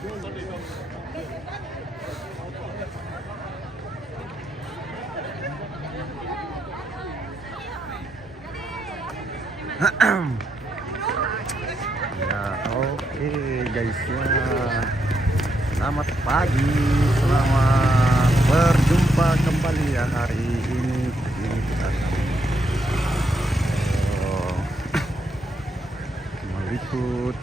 Ya, oke guys ya. Selamat pagi, selamat berjumpa kembali ya hari ini. Kita akan meliput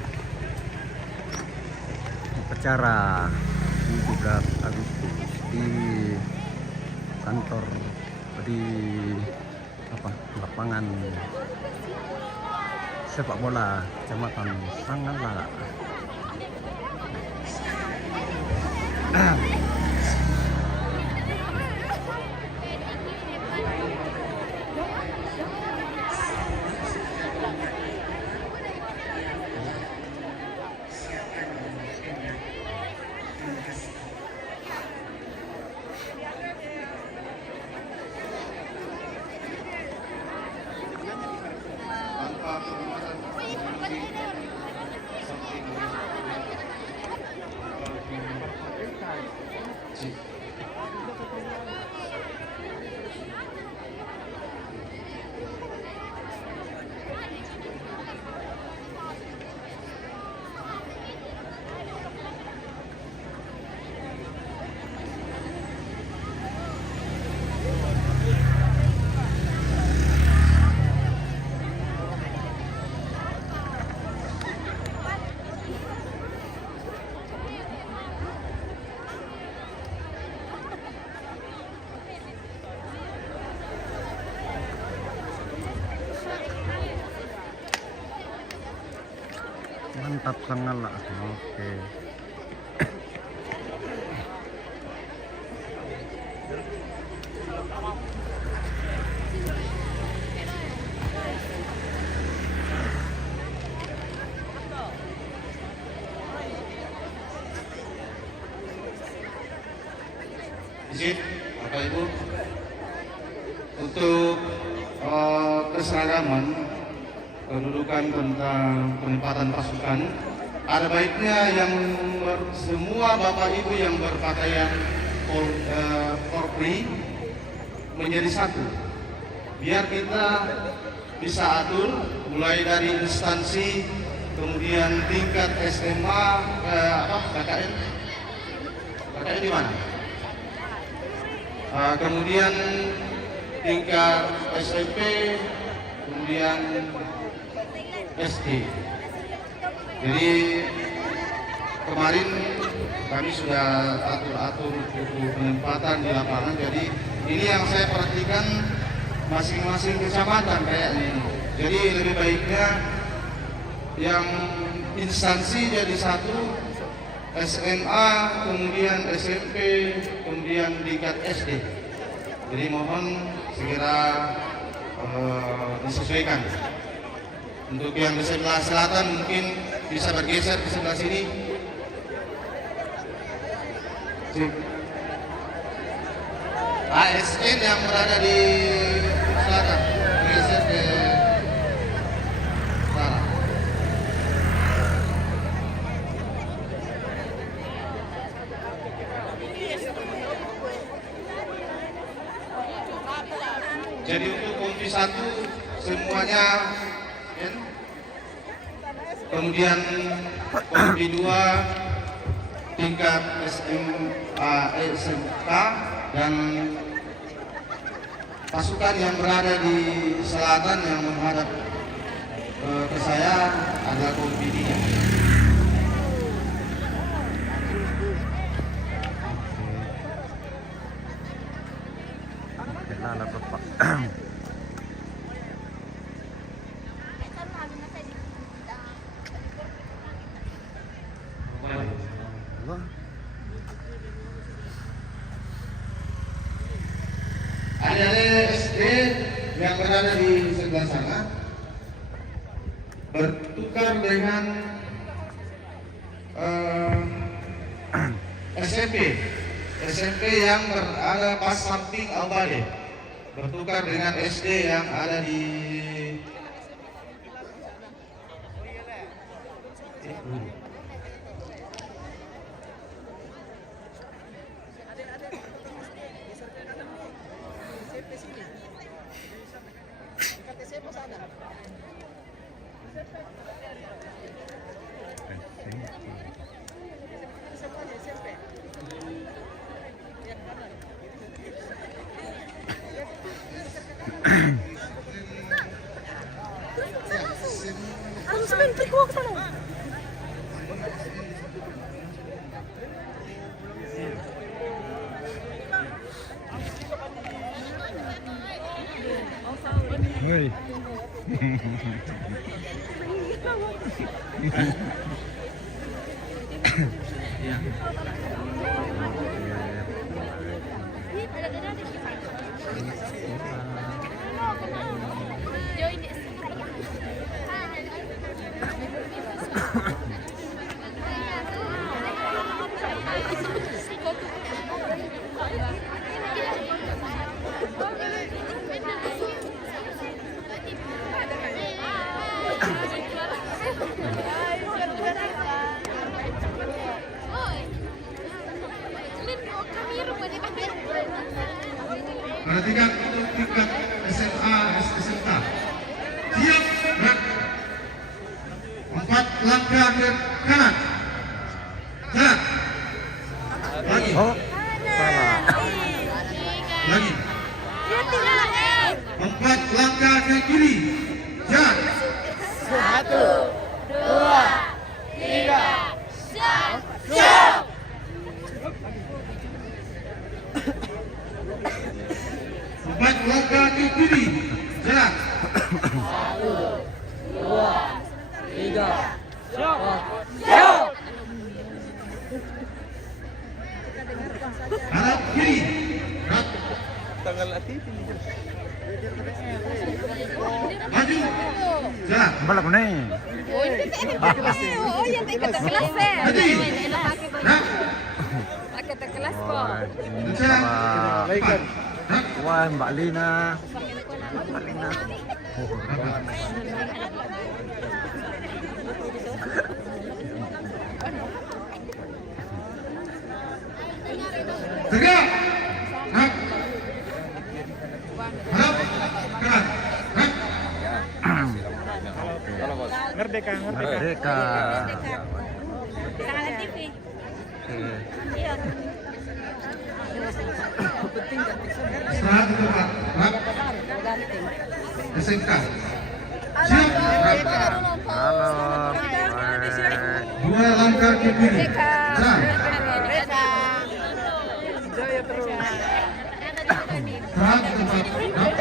acara 17 Agustus di kantor di lapangan sepak bola Kecamatan Sangala. Mantap Sangala. Oke. Izin Bapak Ibu untuk keseragaman kedudukan tentang penempatan pasukan, ada baiknya yang semua Bapak Ibu yang berpakaian Polri menjadi satu, biar kita bisa atur mulai dari instansi, kemudian tingkat SMA, KKN di mana? Kemudian tingkat SMP, kemudian SD. Jadi kemarin kami sudah atur penempatan di lapangan. Jadi ini yang saya perhatikan masing-masing kecamatan kayaknya ini. Jadi lebih baiknya yang instansi jadi satu, SMA, kemudian SMP, kemudian tingkat SD. Jadi mohon segera disesuaikan. Untuk yang di sebelah selatan mungkin bisa bergeser ke sebelah sini. ASN yang berada di selatan bergeser ke utara. Jadi untuk kompi 1 semuanya, kemudian kompi 2 tingkat SMK dan pasukan yang berada di selatan yang menghadap ke saya ada kompi 3. Pak. Adik-adik SD yang berada di sebelah sana bertukar dengan SMP yang berada pas samping Albade, bertukar dengan SD yang ada di Ya. Perhatikan untuk tingkat SMA, SMK. Siap, gerak. 4 langkah ke kanan. Gerak. Lagi. Oh, salah. Lagi. 4 langkah ke kiri. Jalan. 4 langkah ke kiri. Jalan. 3, Harap kiri. Gerak. Maju. Jalan. Balak ko na eh. Oh, yan tayo kata kelas eh. Maju. Gerak. Kata kelas po. Wah, ini Jalan. para... Gerak. Wah, Mbak Lina. Mbak Lina. Tegak. Gerak. Harap. Gerak. Gerak. Merdeka. Sangat TV. Oke. Iya. Istirahat di tempat. Gerak. SMK. Siap. Gerak. Halo. 2 langkah ke kiri. Jalan. Istirahat di tempat. Gerak.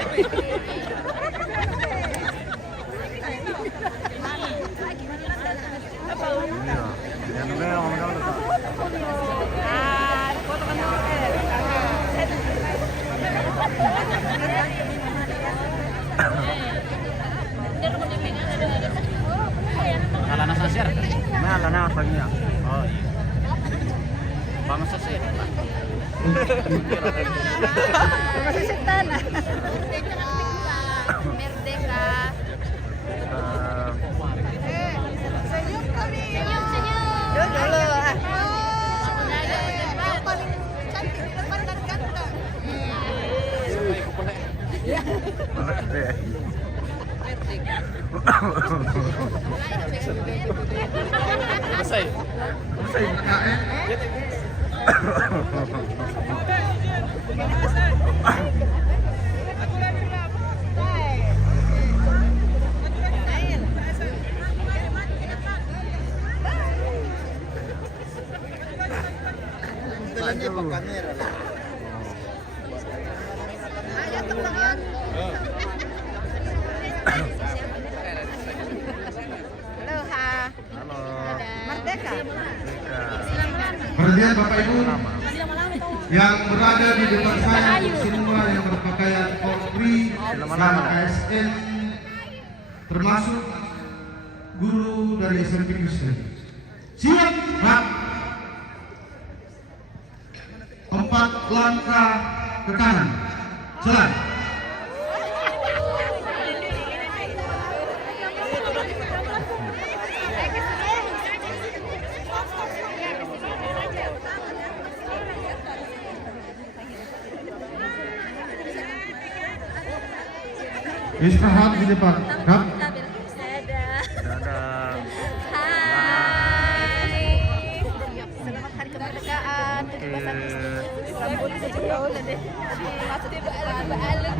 Iya. Yan na yung mga Ala na sa sir. Nala na sa niya. Oh iya. Bangun sa sir. Masisitan. Merdeka. Senyum kami. Senyum. Dulu. Paling cantik di depan dan ganteng. Selesai. Ayo teman. Halo, ha. Halo. Merdeka. Perhatian Bapak Ibu yang berada di depan saya, semua yang berpakaian Polri dan ASN, termasuk guru dari SMP Kristen. Siap, gerak. 4 langkah ke kanan. Jalan. Istirahat di depan. Gerak. Dadah. Hai. Selamat Hari Kemerdekaan. Rambut sejauh deh. Maksudnya baalek.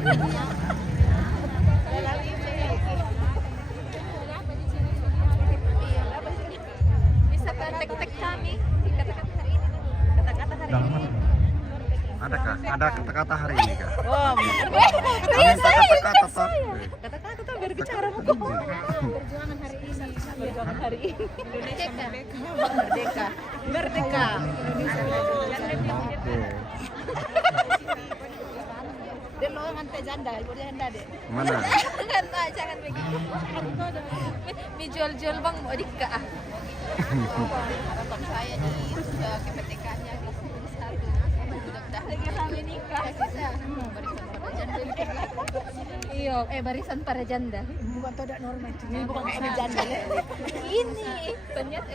Bisa tek-tek kami. Kata-kata hari ini. Kata-kata hari ini. Ada kata-kata hari ini kak? Oh, Minta kata-kata Pak. kata-kata tuh biar bicara buku. Perjuangan hari ini. Perjuangan hari ini. Indonesia merdeka. Merdeka. Oke. Dia lo ngantai janda, ibu janda deh. Mana? Enggak, jangan begitu. Mi jual-jual bang mau dika. Harapan saya di kemerdekaan-nya di satu. Mudah-mudahan lagi kami nikah. Barisan para janda. Iya, barisan para janda. Bukan tidak normal itu. Ini bukan para janda. Ini ternyata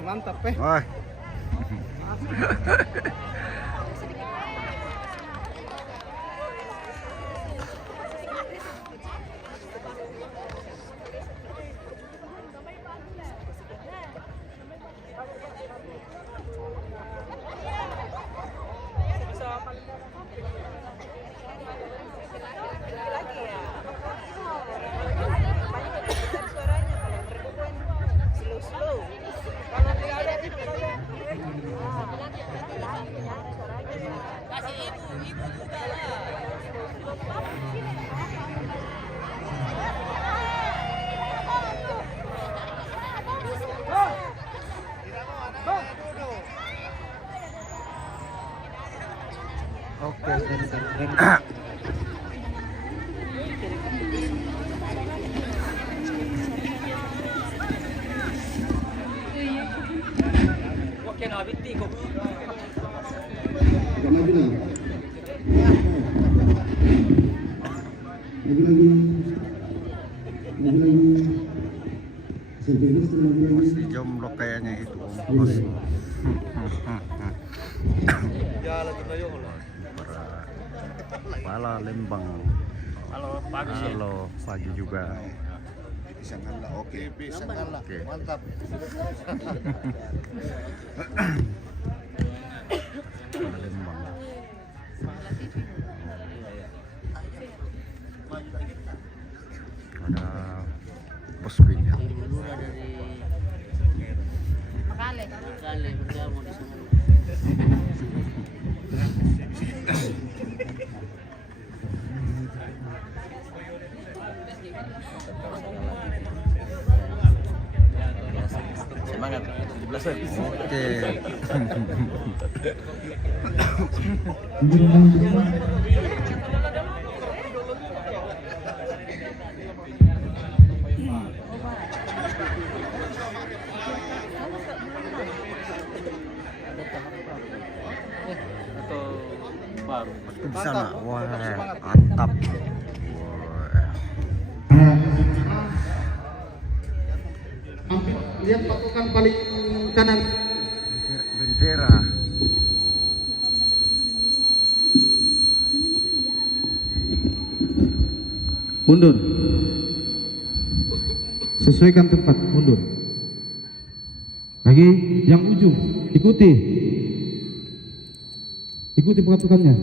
Mantap Wah. Oke. Masih jomblo kayaknya itu bos. Kepala Lembang. Halo, pagi sih. Halo, pagi juga. Pisang hala, oke. Pisang hala, Oke. mantap. Kepala Lembang. Ada poskunya. Lura dari Kale. Kale bergabung di sana. Semangat 17. Oke. Atau baru. Di sana. Wah, mantap. Lihat patokan paling kanan. Bendera. Mundur. Sesuaikan tempat, mundur. Lagi yang ujung, ikuti. Ikuti patokannya.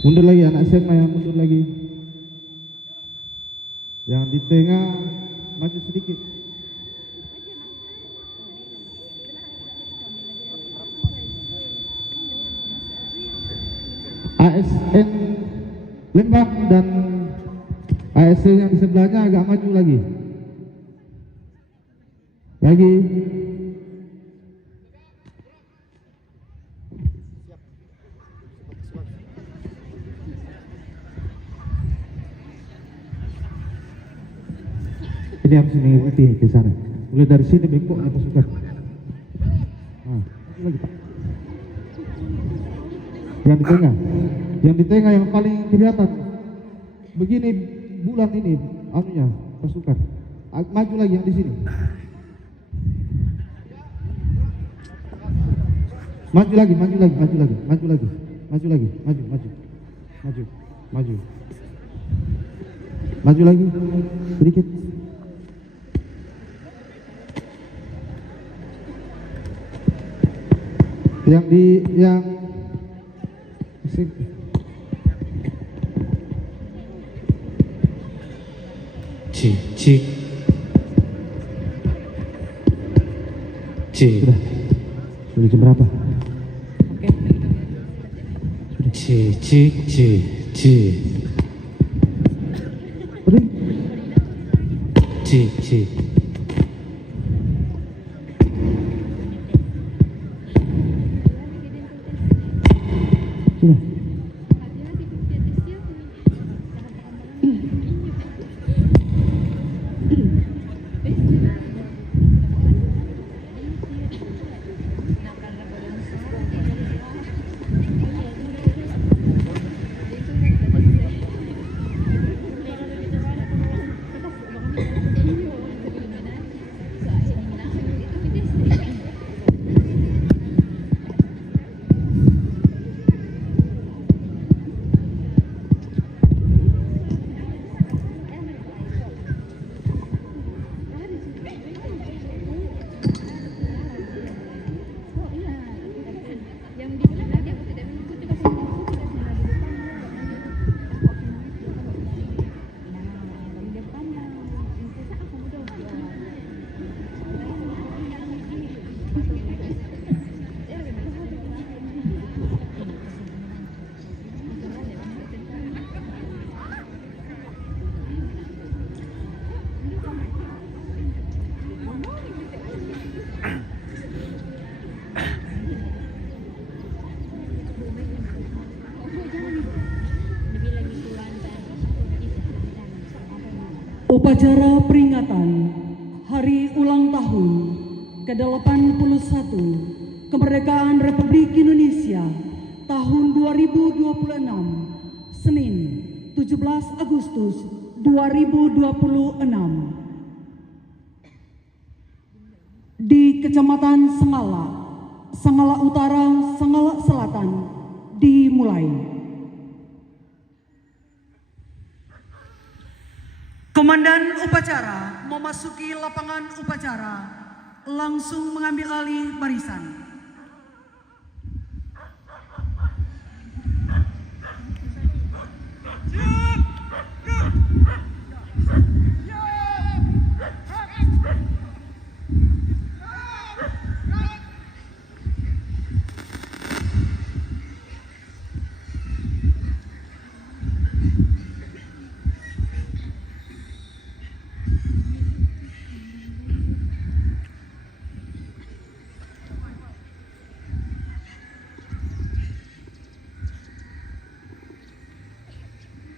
Mundur lagi anak SMA yang mundur lagi. Yang di tengah maju sedikit. ASN Lembang dan ASN yang di sebelahnya agak maju lagi. Lagi. Ini harus mengikuti ke sana. Mulai dari sini bengkok apa suka. Nah, lagi Pak. Yang di tengah, yang paling kelihatan. Begini bulan ini, anunya pasukan. Maju lagi yang di sini. Maju lagi, maju lagi, maju lagi, maju lagi, maju lagi, maju, maju, maju, maju, maju lagi, sedikit. yang musik. Cik. Sudah jam berapa? Oke. Cik. Upacara peringatan Hari Ulang Tahun ke-81 Kemerdekaan Republik Indonesia tahun 2026, Senin 17 Agustus 2026 di Kecamatan Sengala Utara, Sengala Selatan dimulai. Komandan upacara memasuki lapangan upacara, langsung mengambil alih barisan.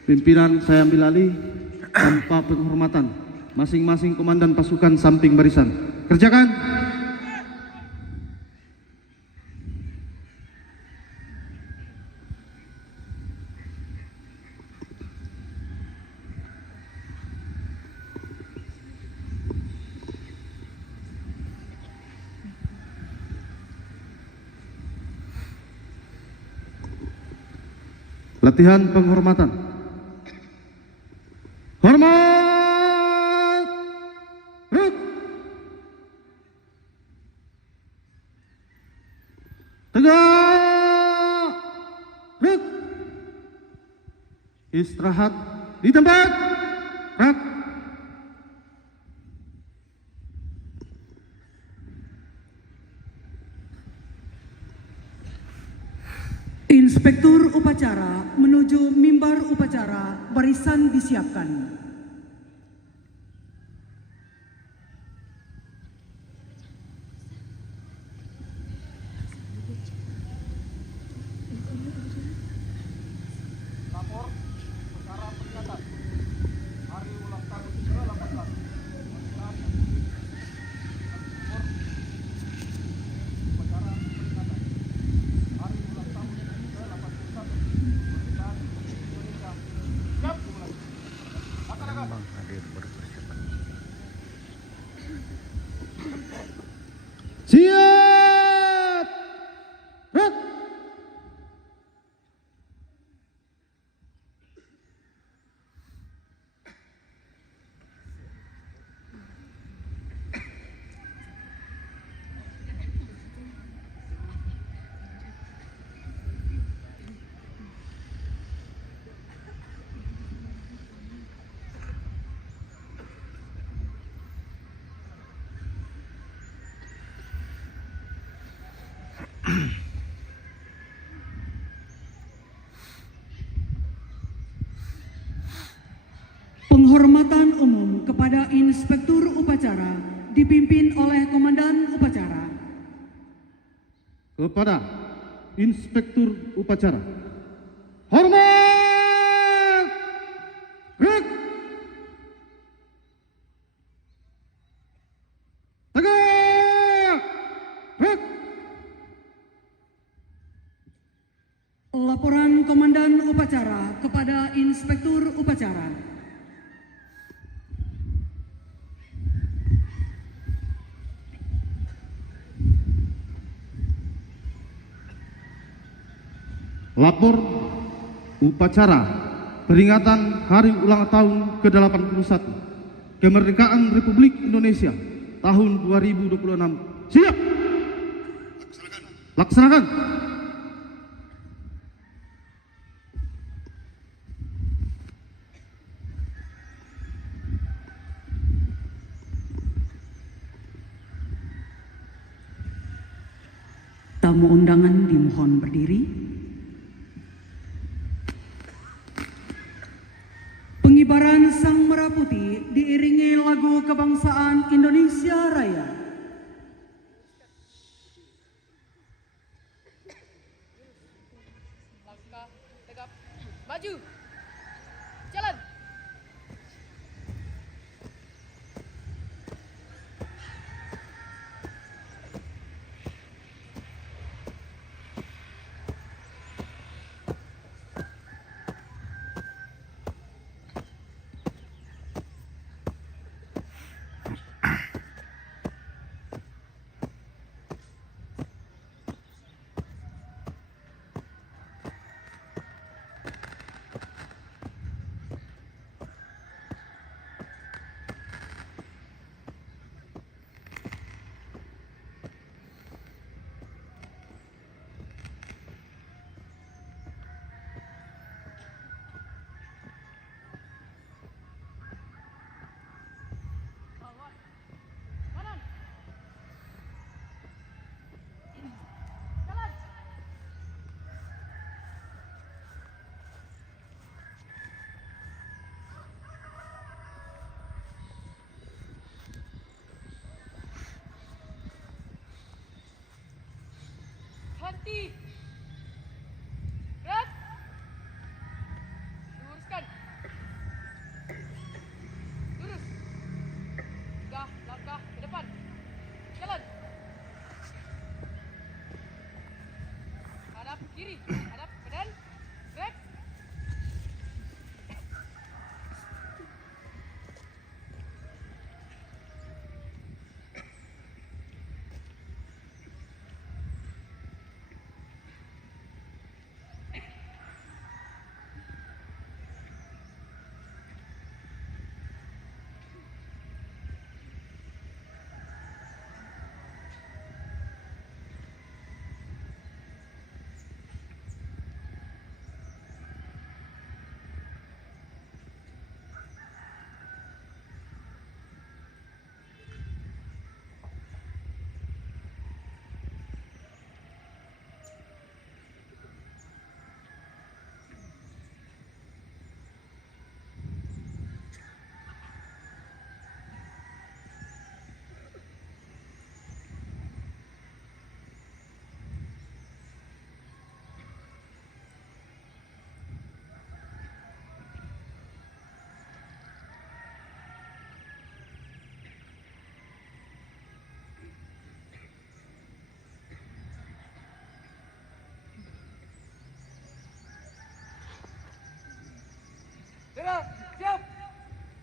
Pimpinan saya ambil alih tanpa penghormatan. Masing-masing komandan pasukan samping barisan. Kerjakan. Latihan penghormatan. Hormat! Rut! Tegak! Rut! Istirahat di tempat! Rak! Inspektur upacara menuju mimbar upacara, barisan disiapkan. Penghormatan umum kepada Inspektur Upacara dipimpin oleh Komandan Upacara. Kepada Inspektur Upacara. Hormat! Gerak! Tegak! Gerak! Laporan Komandan Upacara kepada Inspektur Upacara. Lapor upacara peringatan Hari Ulang Tahun ke-81 Kemerdekaan Republik Indonesia tahun 2026. Siap! Laksanakan! Tamu undangan dimohon berdiri. Pengibaran Sang Merah Putih diiringi lagu kebangsaan Indonesia Raya. Langkah tegap, maju, jalan. Henti. Gerak. Luruskan. Lurus. 3 langkah ke depan. Jalan. Hadap kiri. Hadap kanan. Gerak.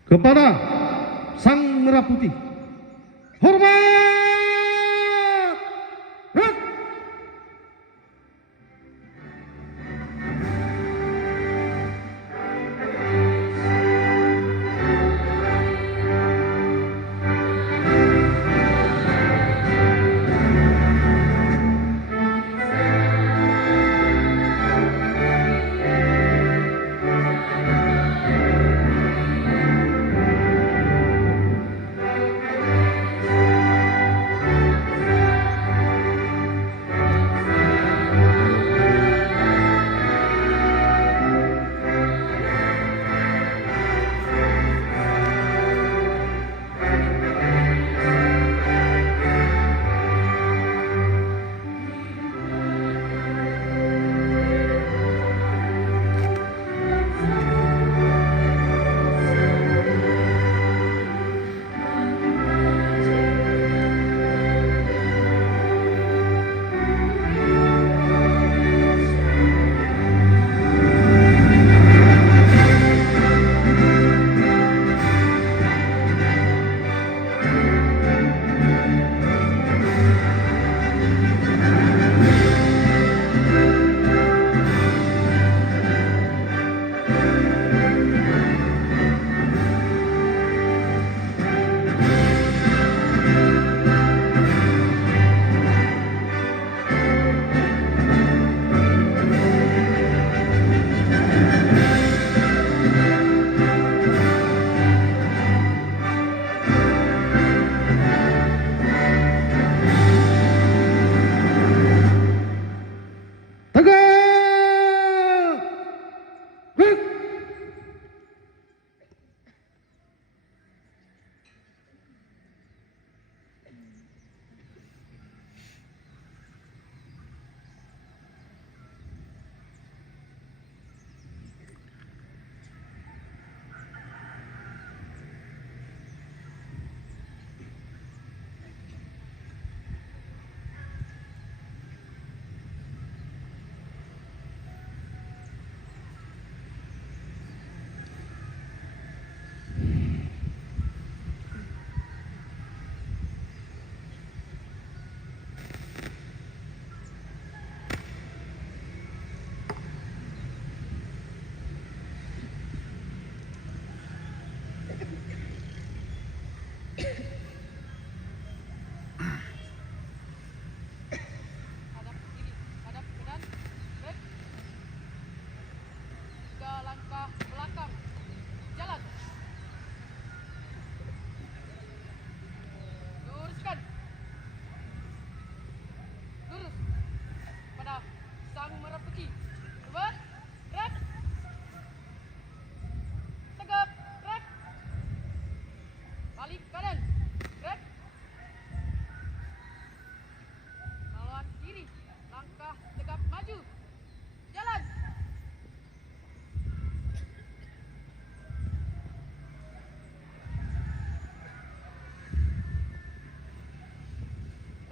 Kepada Sang Merah Putih. Hormat! Gerak!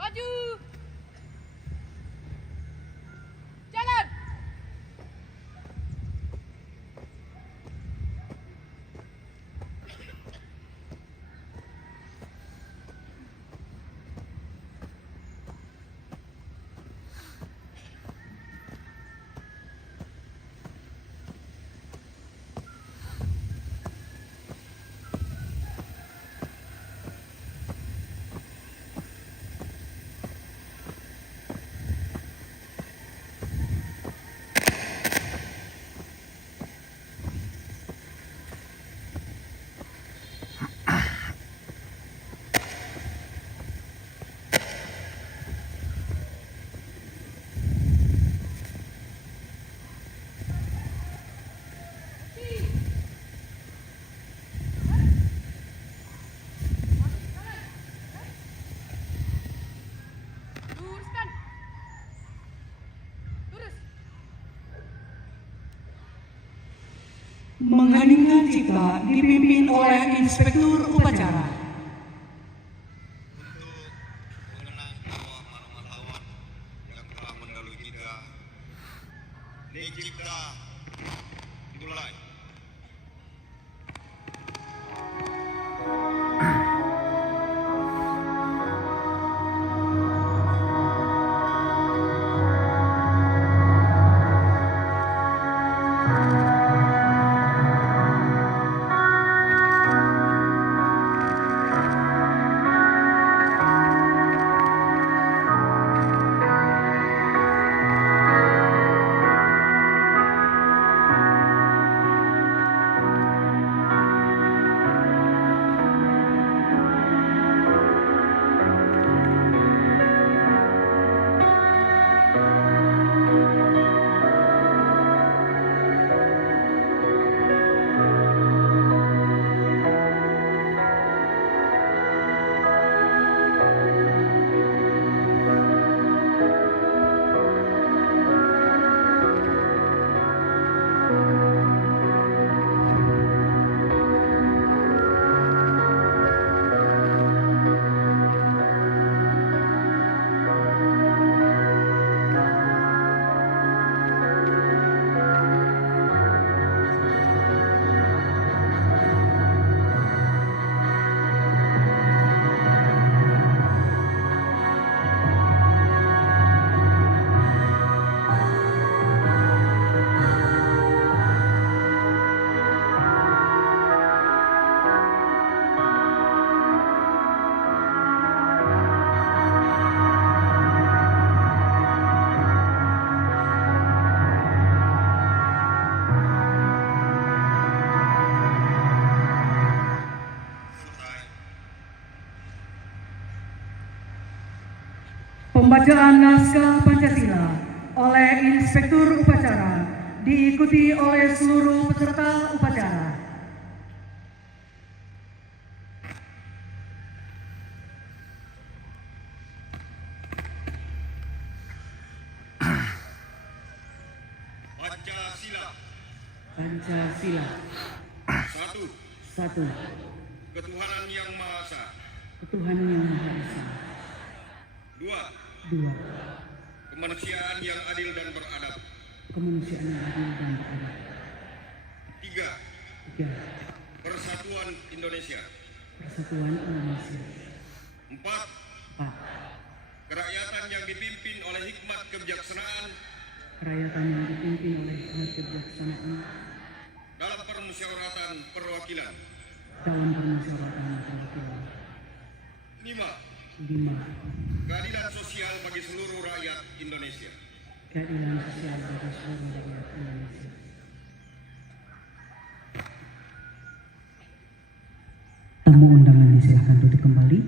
Maju. Jalan. Luruskan. Lurus. Mengheningkan cipta dipimpin oleh Inspektur Upacara. Mengenang arwah pahlawan yang telah mendahului kita. Ning cipta dimulai. Pembacaan naskah Pancasila oleh Inspektur Upacara diikuti oleh seluruh peserta upacara. Pancasila. Pancasila. Satu. Ketuhanan Yang Maha Esa. Ketuhanan Yang Maha Esa. Dua. Kemanusiaan yang adil dan beradab. Kemanusiaan yang adil dan beradab. Tiga. Persatuan Indonesia. Persatuan Indonesia. Empat. Kerakyatan yang dipimpin oleh hikmat kebijaksanaan. Kerakyatan yang dipimpin oleh hikmat kebijaksanaan. Dalam permusyawaratan perwakilan. Lima. Keadilan sosial bagi seluruh rakyat Indonesia. Keadilan sosial bagi seluruh rakyat Indonesia. Tamu undangan disilahkan duduk kembali.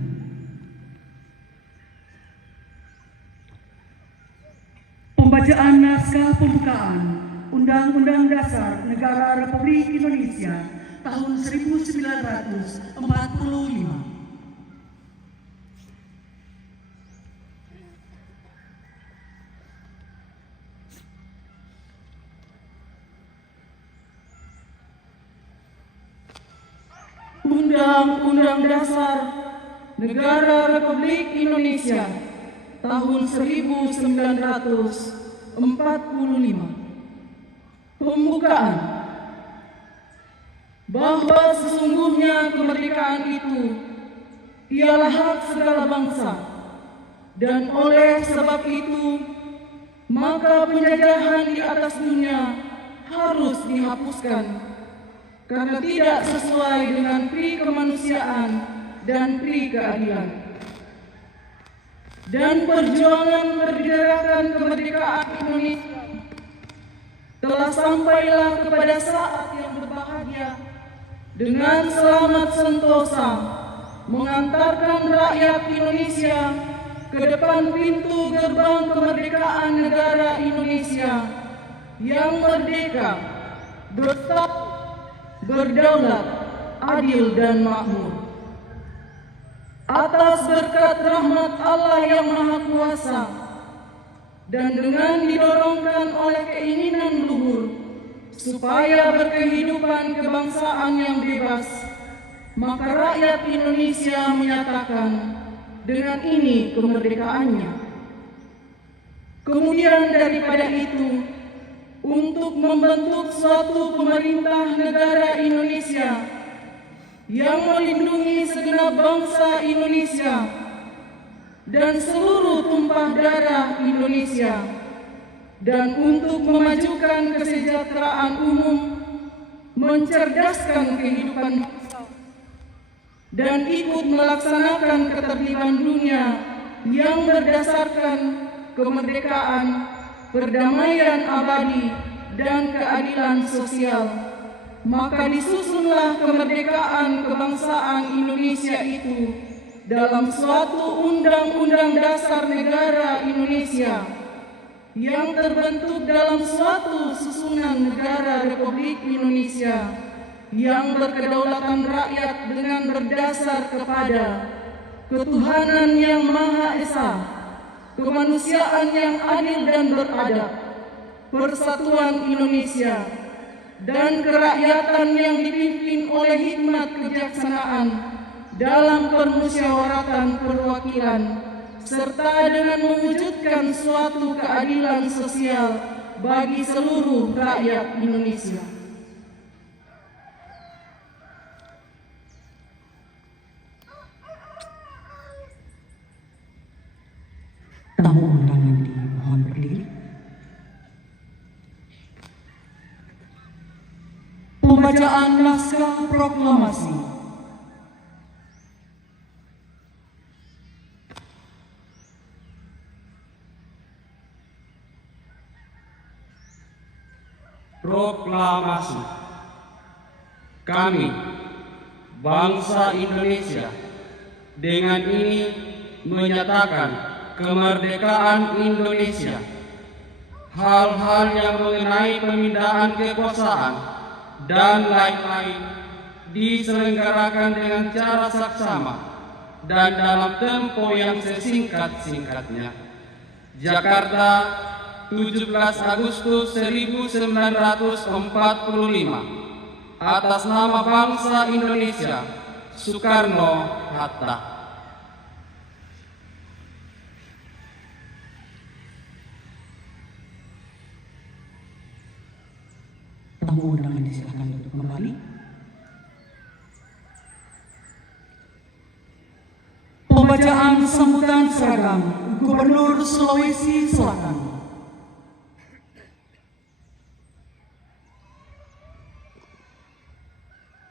Pembacaan naskah pembukaan Undang-Undang Dasar Negara Republik Indonesia tahun 1945. Undang-Undang Dasar Negara Republik Indonesia tahun 1945. Pembukaan. Bahwa sesungguhnya kemerdekaan itu ialah hak segala bangsa, dan oleh sebab itu maka penjajahan di atas dunia harus dihapuskan karena tidak sesuai dengan pri kemanusiaan dan pri keadilan. Dan perjuangan pergerakan kemerdekaan Indonesia telah sampailah kepada saat yang berbahagia dengan selamat sentosa mengantarkan rakyat Indonesia ke depan pintu gerbang kemerdekaan negara Indonesia yang merdeka, bersatu, berdaulat, adil dan makmur. Atas berkat rahmat Allah yang Maha Kuasa dan dengan didorongkan oleh keinginan luhur supaya berkehidupan kebangsaan yang bebas, maka rakyat Indonesia menyatakan dengan ini kemerdekaannya. Kemudian daripada itu, untuk membentuk suatu pemerintah negara Indonesia yang melindungi segenap bangsa Indonesia dan seluruh tumpah darah Indonesia, dan untuk memajukan kesejahteraan umum, mencerdaskan kehidupan bangsa, dan ikut melaksanakan ketertiban dunia yang berdasarkan kemerdekaan, perdamaian abadi, dan keadilan sosial, maka disusunlah kemerdekaan kebangsaan Indonesia itu dalam suatu undang-undang dasar negara Indonesia yang terbentuk dalam suatu susunan negara Republik Indonesia yang berkedaulatan rakyat dengan berdasar kepada ketuhanan yang Maha Esa, kemanusiaan yang adil dan beradab, persatuan Indonesia, dan kerakyatan yang dipimpin oleh hikmat kejaksanaan dalam permusyawaratan perwakilan, serta dengan mewujudkan suatu keadilan sosial bagi seluruh rakyat Indonesia. Tamu undangan dimohon berdiri. Pembacaan naskah proklamasi. Proklamasi. Kami, bangsa Indonesia, dengan ini menyatakan kemerdekaan Indonesia. Hal-hal yang mengenai pemindahan kekuasaan dan lain-lain diselenggarakan dengan cara saksama dan dalam tempo yang sesingkat-singkatnya. Jakarta, 17 Agustus 1945. Atas nama bangsa Indonesia, Soekarno-Hatta. Tamu undangan disilakan duduk kembali. Pembacaan sambutan seragam Gubernur Sulawesi Selatan.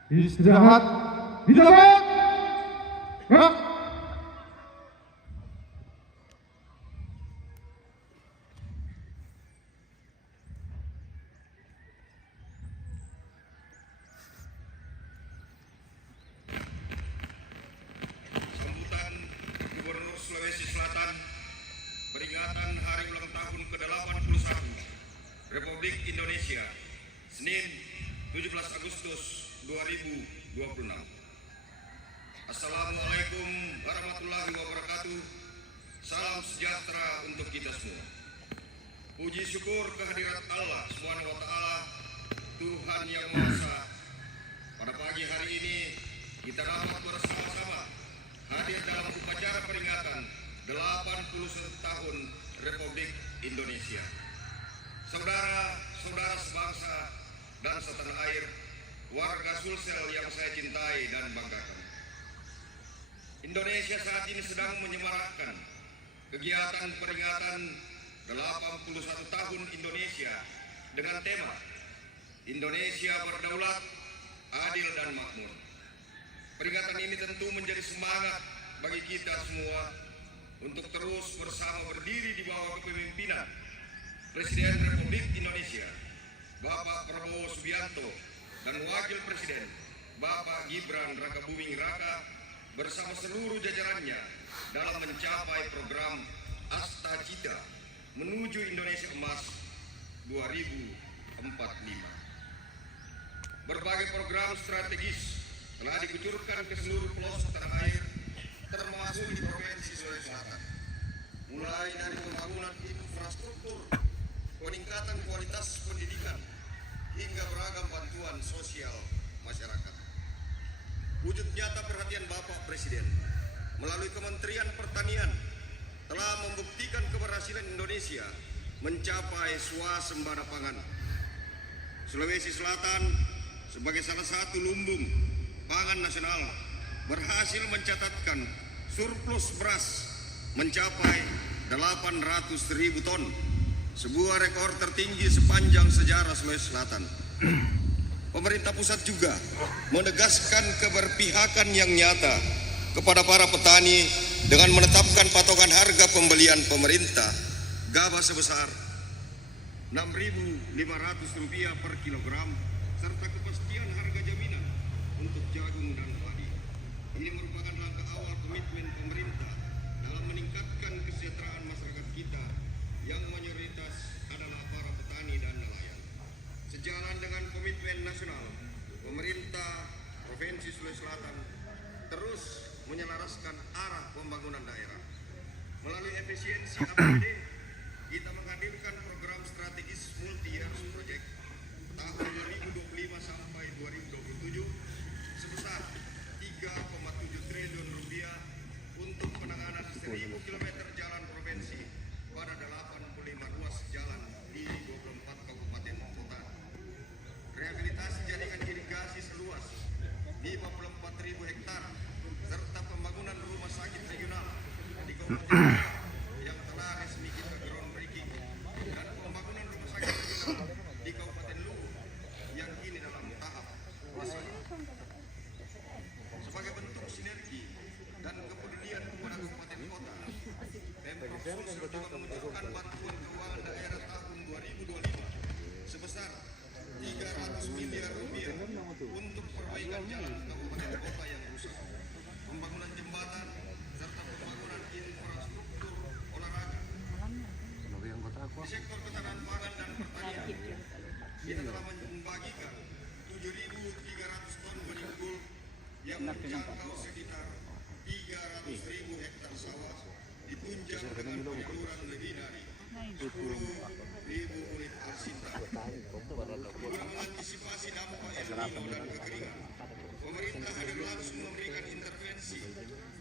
Istirahat di tempat. Gerak. Sambutan Gubernur Sulawesi Selatan peringatan Hari Ulang Tahun ke-81 Republik Indonesia, Senin 17 Agustus 2026. Assalamualaikum warahmatullahi wabarakatuh. Salam sejahtera untuk kita semua. Puji syukur kehadirat Allah Subhanahu wa Ta'ala, Tuhan yang Maha Esa. Pada pagi hari ini kita dapat bersama-sama hadir dalam upacara peringatan 81 tahun Republik Indonesia. Saudara-saudara sebangsa dan setanah air, warga Sulsel yang saya cintai dan banggakan. Indonesia saat ini sedang menyemarakkan kegiatan peringatan 81 tahun Indonesia dengan tema Indonesia Berdaulat, Adil dan Makmur. Peringatan ini tentu menjadi semangat bagi kita semua untuk terus bersama berdiri di bawah kepemimpinan Presiden Republik Indonesia, Bapak Prabowo Subianto, dan Wakil Presiden Bapak Gibran Rakabuming Raka bersama seluruh jajarannya dalam mencapai program Asta Cita menuju Indonesia Emas 2045. Berbagai program strategis telah dikucurkan ke seluruh pelosok tanah air, termasuk di Provinsi Sulawesi Selatan. Mulai dari pembangunan infrastruktur, peningkatan kualitas pendidikan, hingga beragam bantuan sosial masyarakat. Wujud nyata perhatian Bapak Presiden melalui Kementerian Pertanian telah membuktikan keberhasilan Indonesia mencapai swasembada pangan. Sulawesi Selatan sebagai salah satu lumbung pangan nasional berhasil mencatatkan surplus beras mencapai 800.000 ton, sebuah rekor tertinggi sepanjang sejarah Sulawesi Selatan. Pemerintah pusat juga menegaskan keberpihakan yang nyata kepada para petani dengan menetapkan patokan harga pembelian pemerintah gabah sebesar Rp6.500 per kilogram serta kepastian harga jaminan untuk jagung dan padi. Ini merupakan langkah awal komitmen pemerintah dalam meningkatkan kesejahteraan masyarakat kita yang mayoritas adalah para petani dan nelayan. Sejalan dengan komitmen nasional, pemerintah Provinsi Sulawesi Selatan terus menyelaraskan arah pembangunan daerah. Melalui efisiensi APBD, kita menghadirkan program strategis multi-year project tahun 2025 sampai 2027 sebesar Rp3,7 triliun untuk penanganan 1.000 km jalan provinsi pada 85 ruas jalan di 24 kabupaten kota. Rehabilitasi jaringan irigasi seluas 54.000 hektar serta pembangunan rumah sakit regional di Kabupaten yang telah resmi kita groundbreaking dan pembangunan rumah sakit regional di Kabupaten Luwu yang kini dalam tahap proses. Sebagai bentuk sinergi dan kepedulian kepada kabupaten kota, Pemprov Sulsel juga mengucurkan bantuan keuangan daerah tahun 2025 sebesar Rp300 miliar untuk perbaikan jalan kabupaten kota yang rusak, pembangunan jembatan, serta pembangunan infrastruktur olahraga. Di sektor ketahanan pangan dan pertanian, kita telah membagikan 7.300 ton benih unggul yang menjangkau sekitar 300.000 hektar sawah, ditunjang dengan penyaluran lebih dari 10.000 unit arsita. Guna mengantisipasi dampak El Nino dan kekeringan, pemerintah hadir langsung memberikan intervensi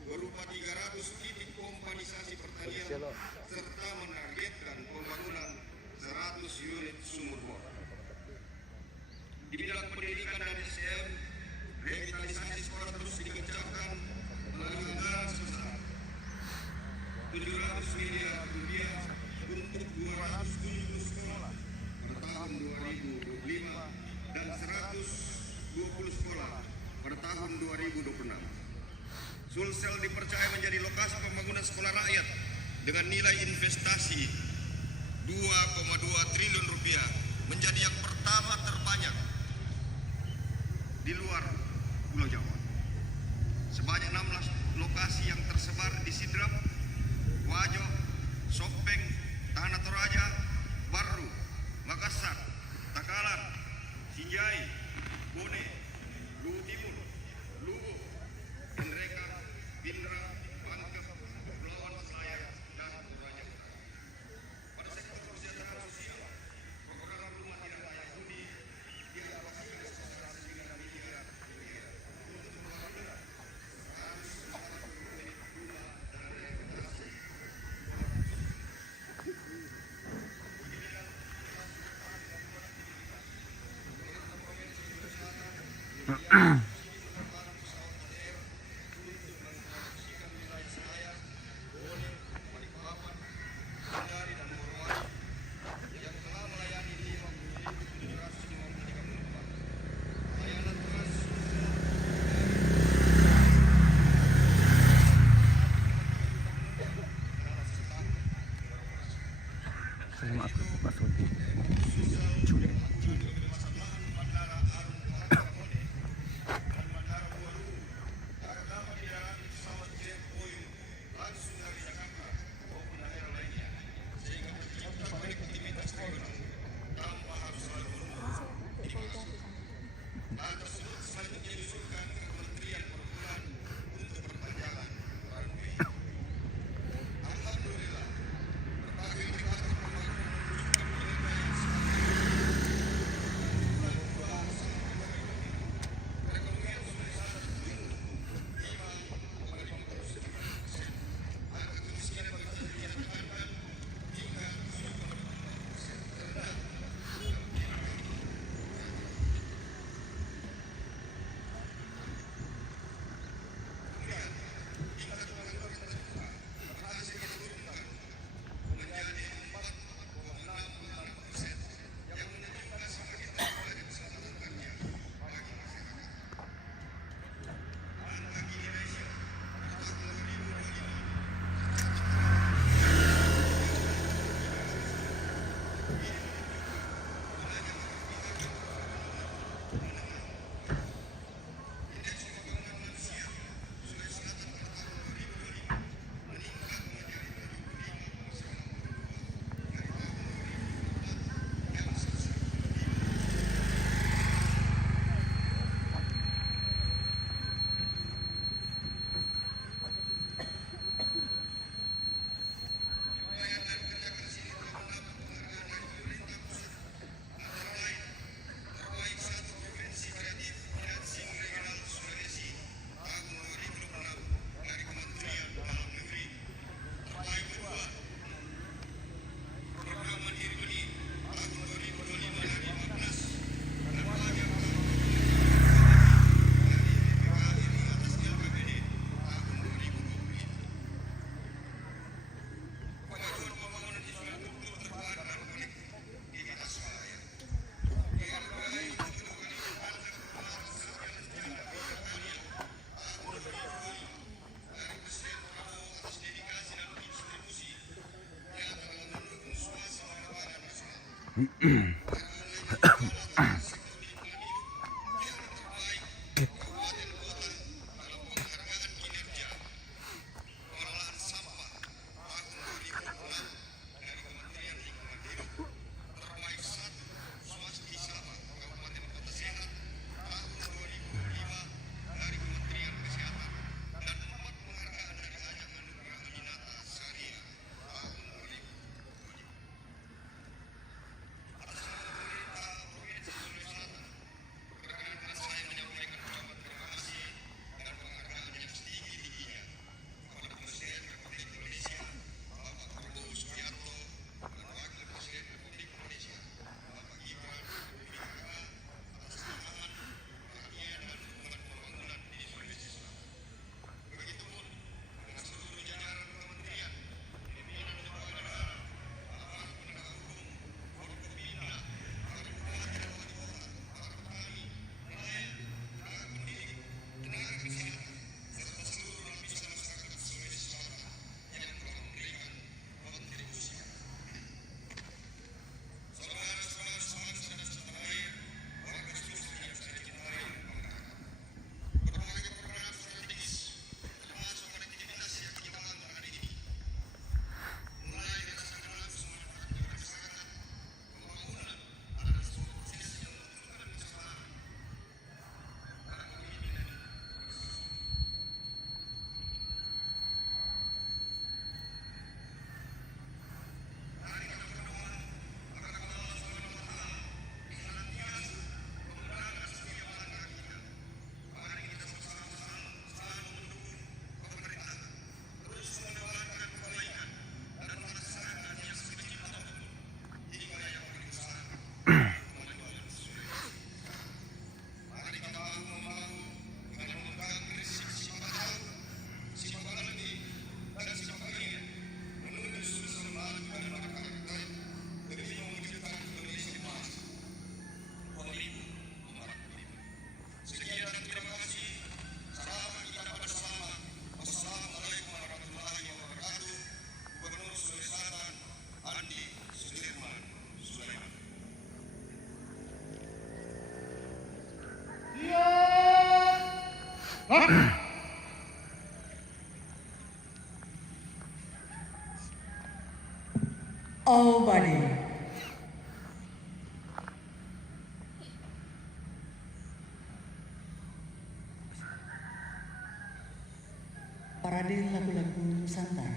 berupa 300 titik pompanisasi pertanian serta menargetkan pembangunan 100 unit sumur bor. Di bidang pendidikan dan SDM, revitalisasi sekolah terus dikencangkan melalui anggaran sebesar Rp700 miliar untuk 270 sekolah pada tahun 2025 dan 120 sekolah pada tahun 2026. Sulsel dipercaya menjadi lokasi pembangunan sekolah rakyat dengan nilai investasi Rp2,2 triliun menjadi yang pertama terbanyak di luar Pulau Jawa. Sebanyak 16 lokasi yang tersebar di Sidrap, Wajo, Sopeng, Tanah Toraja, Baru, Makassar, Takalar, Sinjai, Bone, Luwu Timur, Luwu, Endreka, Pindra, Pangkep, Kepulauan Selayar, dan Toraja. Pada sektor kesejahteraan sosial, program rumah tidak layak huni dialokasikan sebesar Rp9 miliar untuk pembangunan 140 unit rumah dan rehabilitasi All body. Parade lagu-lagu Nusantara.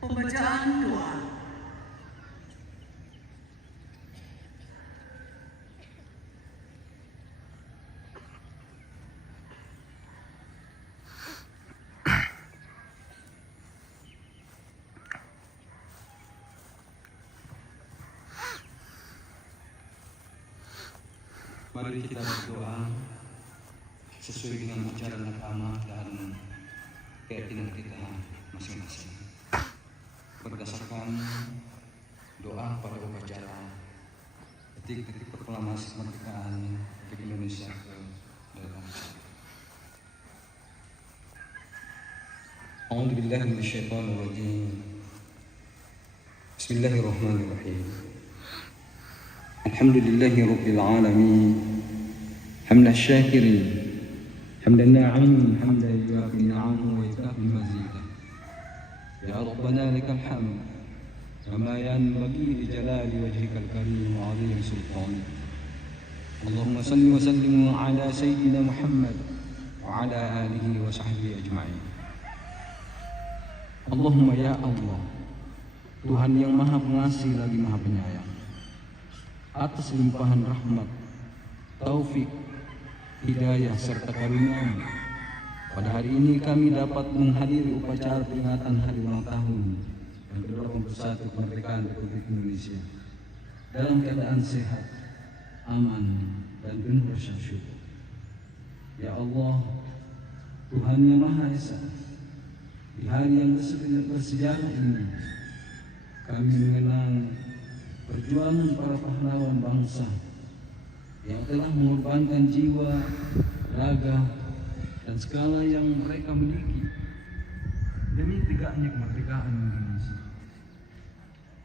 Pembacaan doa. Mari kita berdoa sesuai dengan ajaran agama dan keyakinan kita masing-masing. Berdasarkan doa pada upacara detik-detik proklamasi kemerdekaan Republik Indonesia ke-8. A'udzu billahi minasyaitonir rajim. Bismillahirrahmanirrahim. Alhamdulillahi rabbil alamin. Hamdan syakirin, hamdan na'imin, hamdan yuafi ni'amahu wa yukafi mazidah. Ya Rabbana lakal hamd kama yanbaghi li jalali wajhikal karim wa 'azimi sultanik. Allahumma salli wa sallim ala sayyidina Muhammad wa ala alihi wa sahbihi ajma'in. Allahumma ya Allah, Tuhan yang Maha Pengasih lagi Maha Penyayang, atas limpahan rahmat, taufik, hidayah serta karunia. Pada hari ini kami dapat menghadiri upacara peringatan hari ulang tahun yang ke-81 kemerdekaan Republik Indonesia dalam keadaan sehat, aman, dan penuh rasa syukur. Ya Allah, Tuhan yang Maha Esa, di hari yang bersejarah ini kami mengenang perjuangan para pahlawan bangsa yang telah mengorbankan jiwa, raga, dan segala yang mereka miliki demi tegaknya kemerdekaan Indonesia.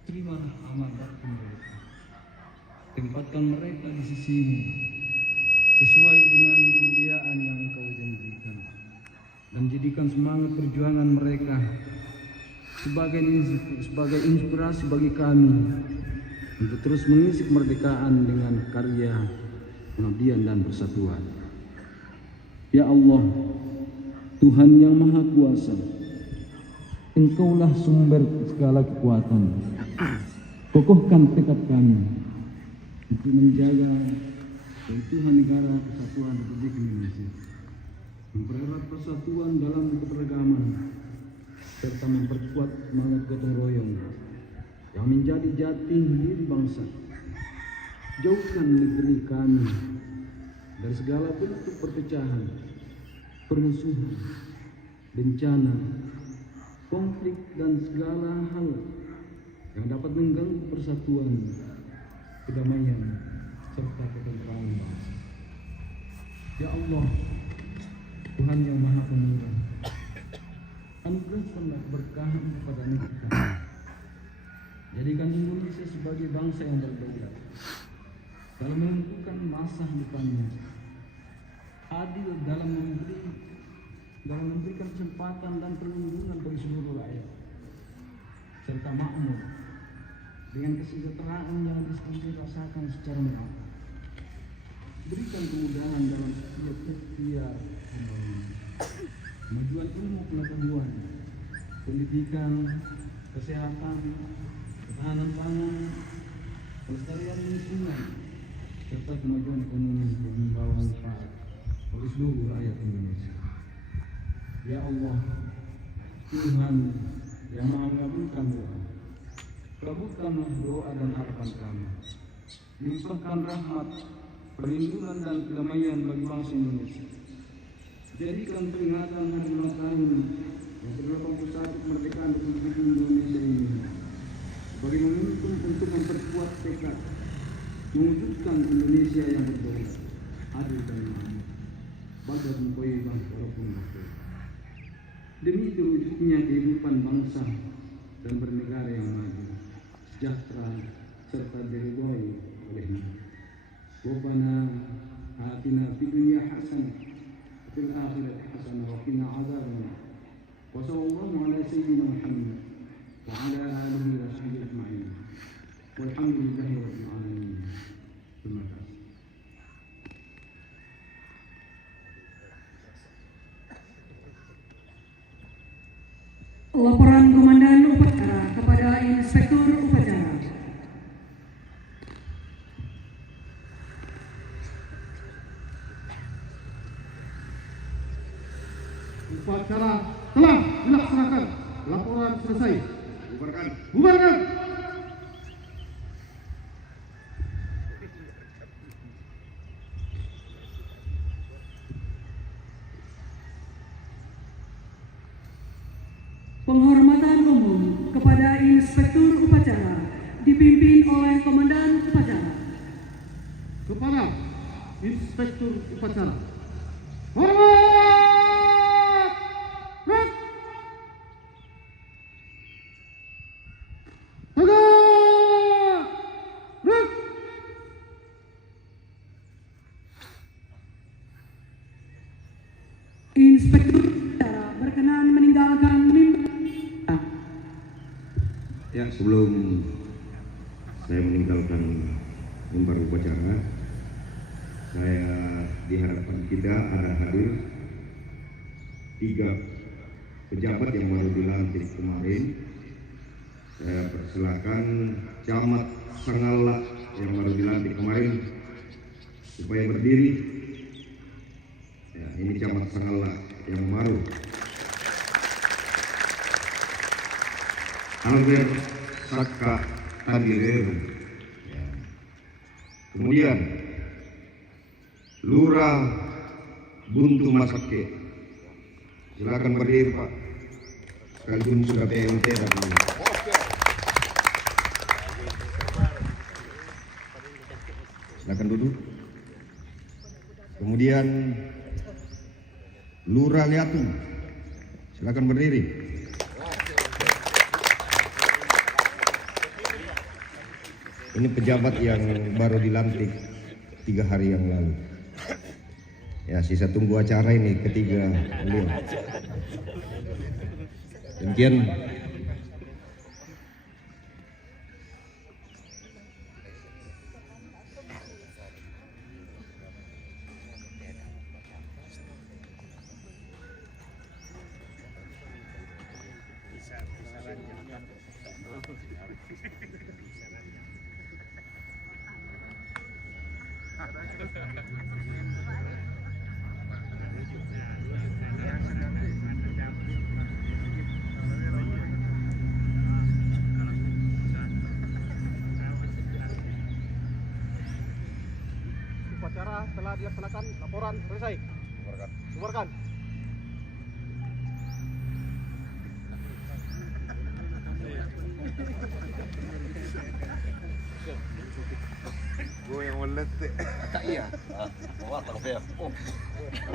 Terimalah amal bakti mereka, tempatkan mereka di sisimu sesuai dengan kemuliaan yang Engkau janjikan, dan jadikan semangat perjuangan mereka sebagai inspirasi bagi kami untuk terus mengisi kemerdekaan dengan karya, pengabdian, dan persatuan. Ya Allah, Tuhan yang Maha Kuasa, Engkaulah sumber segala kekuatan. Kokohkan tekad kami untuk menjaga keutuhan negara kesatuan Republik Indonesia, mempererat persatuan dalam keberagaman, serta memperkuat semangat gotong royong yang menjadi jati diri bangsa. Jauhkan negeri kami dari segala bentuk perpecahan, permusuhan, bencana, konflik, dan segala hal yang dapat mengganggu persatuan, kedamaian, serta ketentraman bangsa. Ya Allah, Tuhan yang Maha Pemurah, anugerahkanlah keberkahan kepada negeri kami. Jadikan Indonesia sebagai bangsa yang berbeda dalam menentukan masa depannya, adil dalam memberikan kesempatan dan perlindungan bagi seluruh rakyat, serta makmur dengan kesejahteraan yang dirasakan secara merata. Berikan kemudahan dalam setiap ikhtiar kemajuan ilmu pengetahuan, pendidikan, kesehatan, ketahanan pangan, pelestarian lingkungan, serta kemajuan ekonomi yang membawa manfaat bagi seluruh rakyat Indonesia. Ya Allah, Tuhan yang Maha mengabulkan doa, kabulkanlah doa dan harapan kami. Limpahkan rahmat, perlindungan, dan kedamaian bagi bangsa Indonesia. Jadikan peringatan hari ulang tahun yang ke-81 kemerdekaan Republik Indonesia ini sebagai momentum untuk memperkuat tekad mewujudkan Indonesia yang berdaulat, adil, dan makmur, badan thayyibah walaupun makmur, demi terwujudnya kehidupan bangsa dan bernegara yang maju, sejahtera, serta diridhoi olehnya. Rabbana atina fid dunya hasanah wa fil akhirati hasanah wa qina adzabannar. Wa sallallahu ala sayyidina Muhammad wa ala alihi wa sahbihi ajma'in. Walhamdulillahi rabbil alamin. Terima kasih. Laporan Komandan Upacara kepada Inspektur Upacara. Upacara telah dilaksanakan. Laporan selesai. Bubarkan. Bubarkan. Penghormatan umum kepada Inspektur Upacara dipimpin oleh Komandan Upacara. Kepada Inspektur Upacara. Hormat! Rek! Tegak! Rek! Inspektur Upacara berkenan meninggalkan Ya, sebelum saya meninggalkan mimbar upacara, saya di hadapan kita ada hadir 3 pejabat yang baru dilantik kemarin. Saya persilakan Camat Sangalak yang baru dilantik kemarin supaya berdiri. Ya, ini Camat Sangala yang baru. Albert Saka Tandireru. Ya. Kemudian Lurah Buntu Masake. Silakan berdiri Pak. Sekalipun sudah PLT datang. Silakan duduk. Kemudian Lurah Liatu. Silakan berdiri. Ini pejabat yang baru dilantik 3 hari yang lalu. Ya, sisa tunggu acara ini ketiga beliau. Demikian. Upacara telah dilaksanakan, laporan selesai. Bubarkan. Gue yang meletek. Tak iya. Bawa terlalu ya. Oh.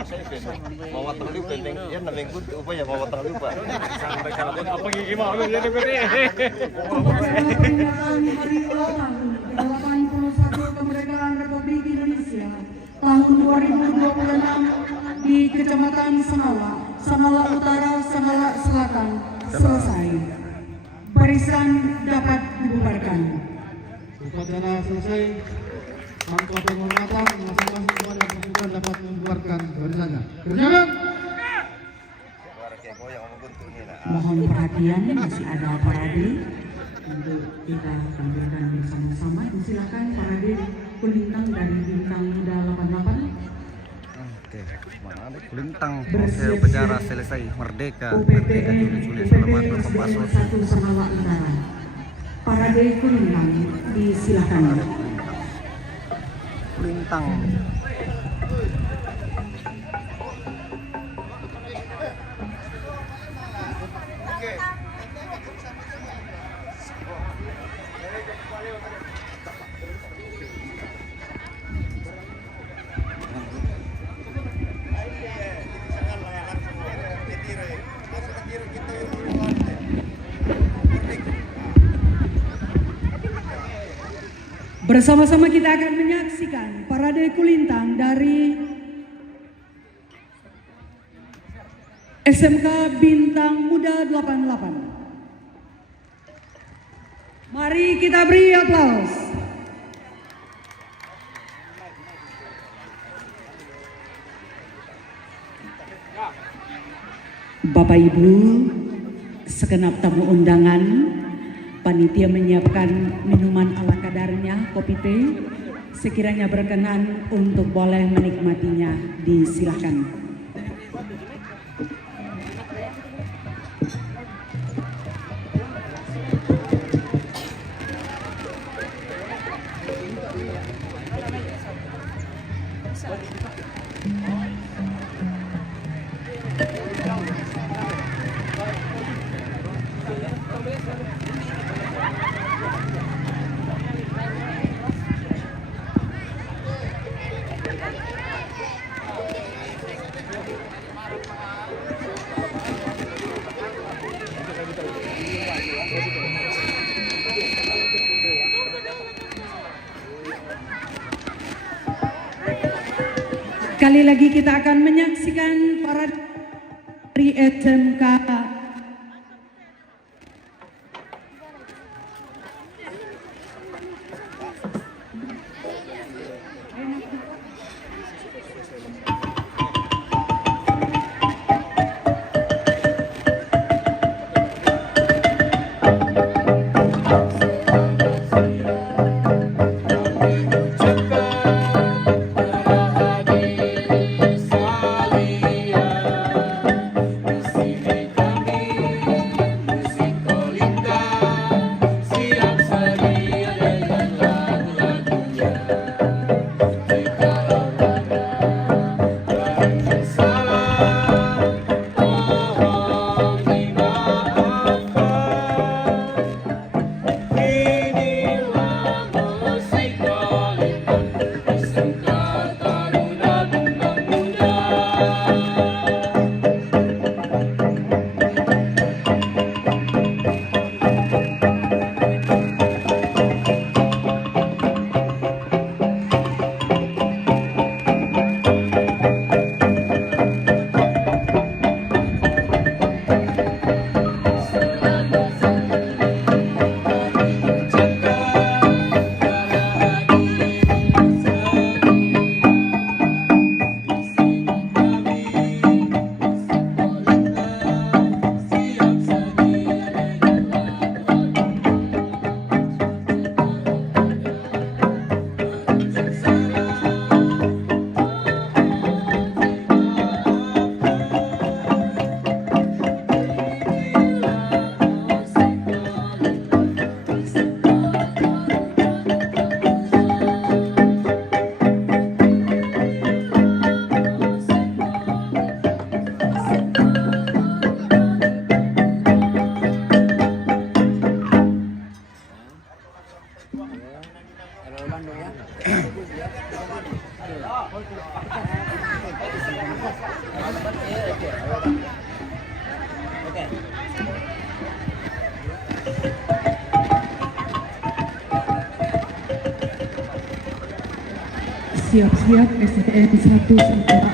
Saya besok bawa terlalu penting. Ya namanya gue upaya bawa terlalu Pak. Sampai kalau apa gigi mau lu jadi gede. Hari ulang 81 kemerdekaan Republik Indonesia tahun 2026 di Kecamatan Sangala, Sangala Utara, Sangala Selatan selesai. Barisan dapat dibubarkan. Upacara selesai. Tanpa penghormatan, masing-masing semua yang bersangkutan dapat membubarkan barisannya. Kerjakan. Mohon perhatian, masih ada parade untuk kita tampilkan bersama-sama. Silakan parade kulintang dari bintang muda 88. Oke, mana ada kulintang proses upacara selesai merdeka 3 Juli selamat berpapaso. 1 Sangala Utara. Parade kulintang disilakan. Kulintang. Bersama-sama kita akan menyaksikan parade kulintang dari SMK Bintang Muda 88. Mari kita beri aplaus. Bapak Ibu, segenap tamu undangan, panitia menyiapkan minuman ala kadarnya, kopi teh. Sekiranya berkenan untuk boleh menikmatinya, disilakan. Sekali lagi kita akan menyaksikan para dari SMK Siap-siap STM 1 sementara.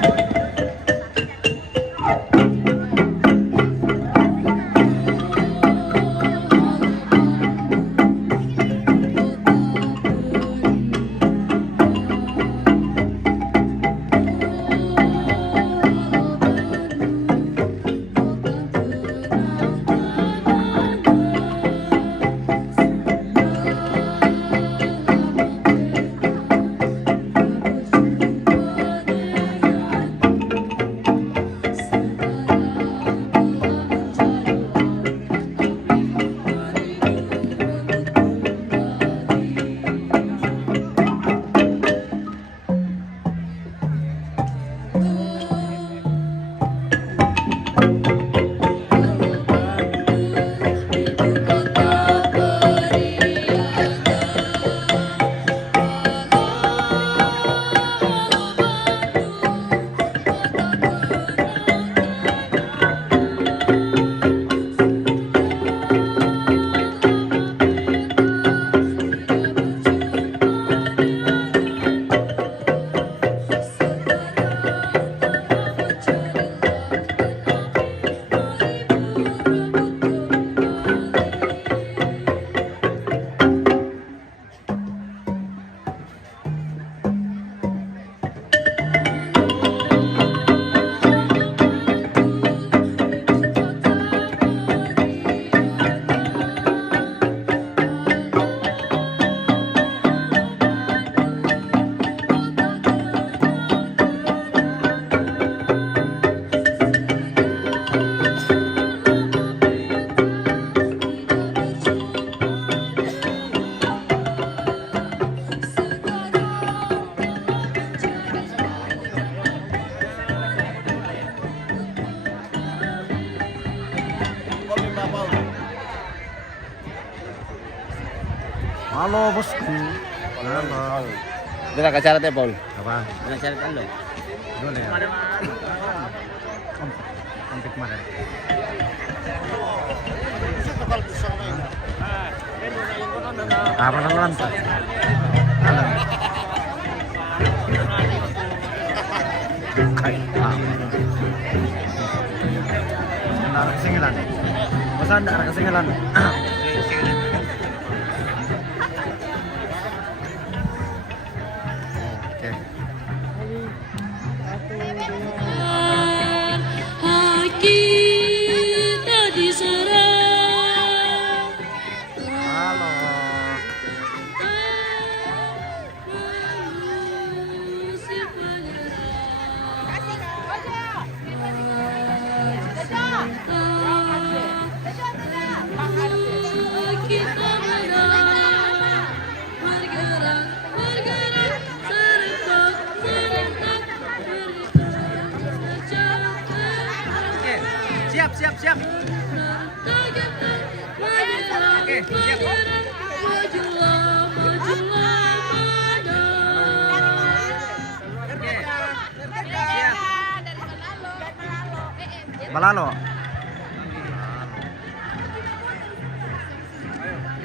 Halo bosku. Halo. Bila ka syaratnya, Paul? Apa? Bila syarat lo? Dulu ya. Komplit mana? Apa nang lantai? Nara kesingilan. Masa nara kesingilan? Siap. Oke, siap. Balalo.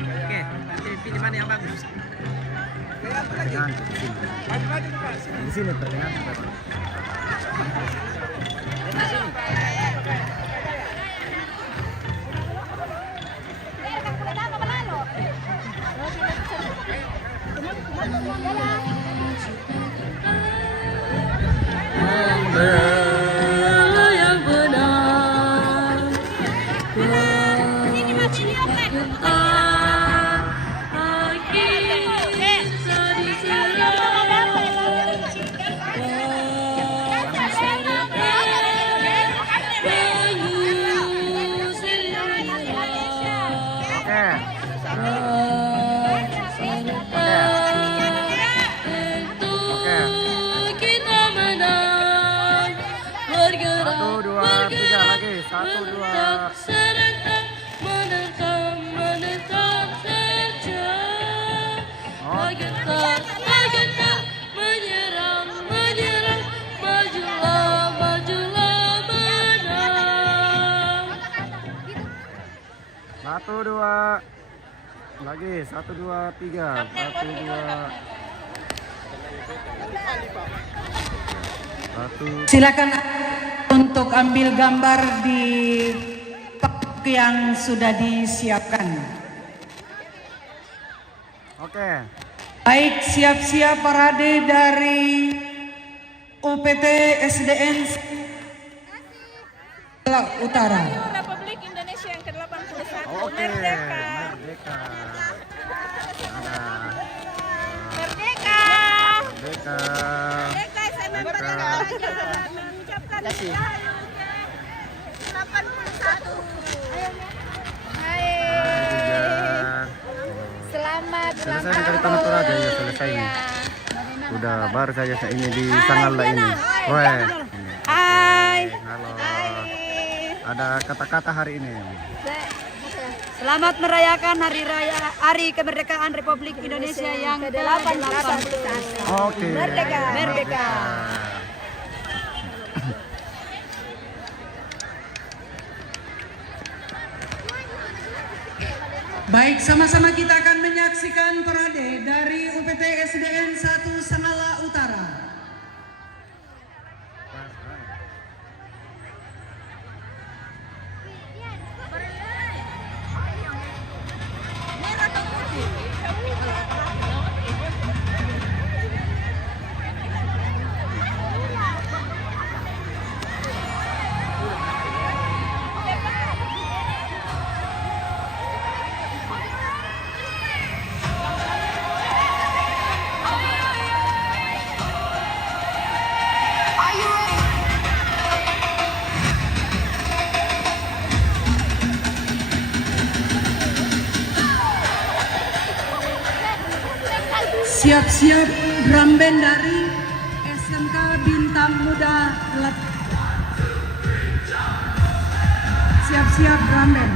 Oke, pilih mana yang bagus? Di sini pertengahan. Laskar Legenda menyerang, menyerang, majulah, majulah, menang. 1, 2. Lagi 1, 2, 3. 1, 2. 1. Silakan untuk ambil gambar di panggung yang sudah disiapkan. Oke. Baik, siap-siap parade dari UPT SDN Utara. Republik Indonesia yang ke-81. Oke. Merdeka. Merdeka. Merdeka. Merdeka. Merdeka, saya merdeka. Mengucapkan Rahayu ke-81. Hai. Selamat Selesai dari Tanah Toraja ya, selesai ini. Udah baru saja ini di Sangala ini. Weh. Hai. Halo. Ada kata-kata hari ini. Selamat merayakan Hari Kemerdekaan Republik Indonesia yang ke-81. Oke. Merdeka. Merdeka. Baik, sama-sama kita akan menyaksikan parade dari UPT SDN 1 Sangala Utara. Siap-siap drum band dari SMK Bintang Muda. Siap-siap drum band.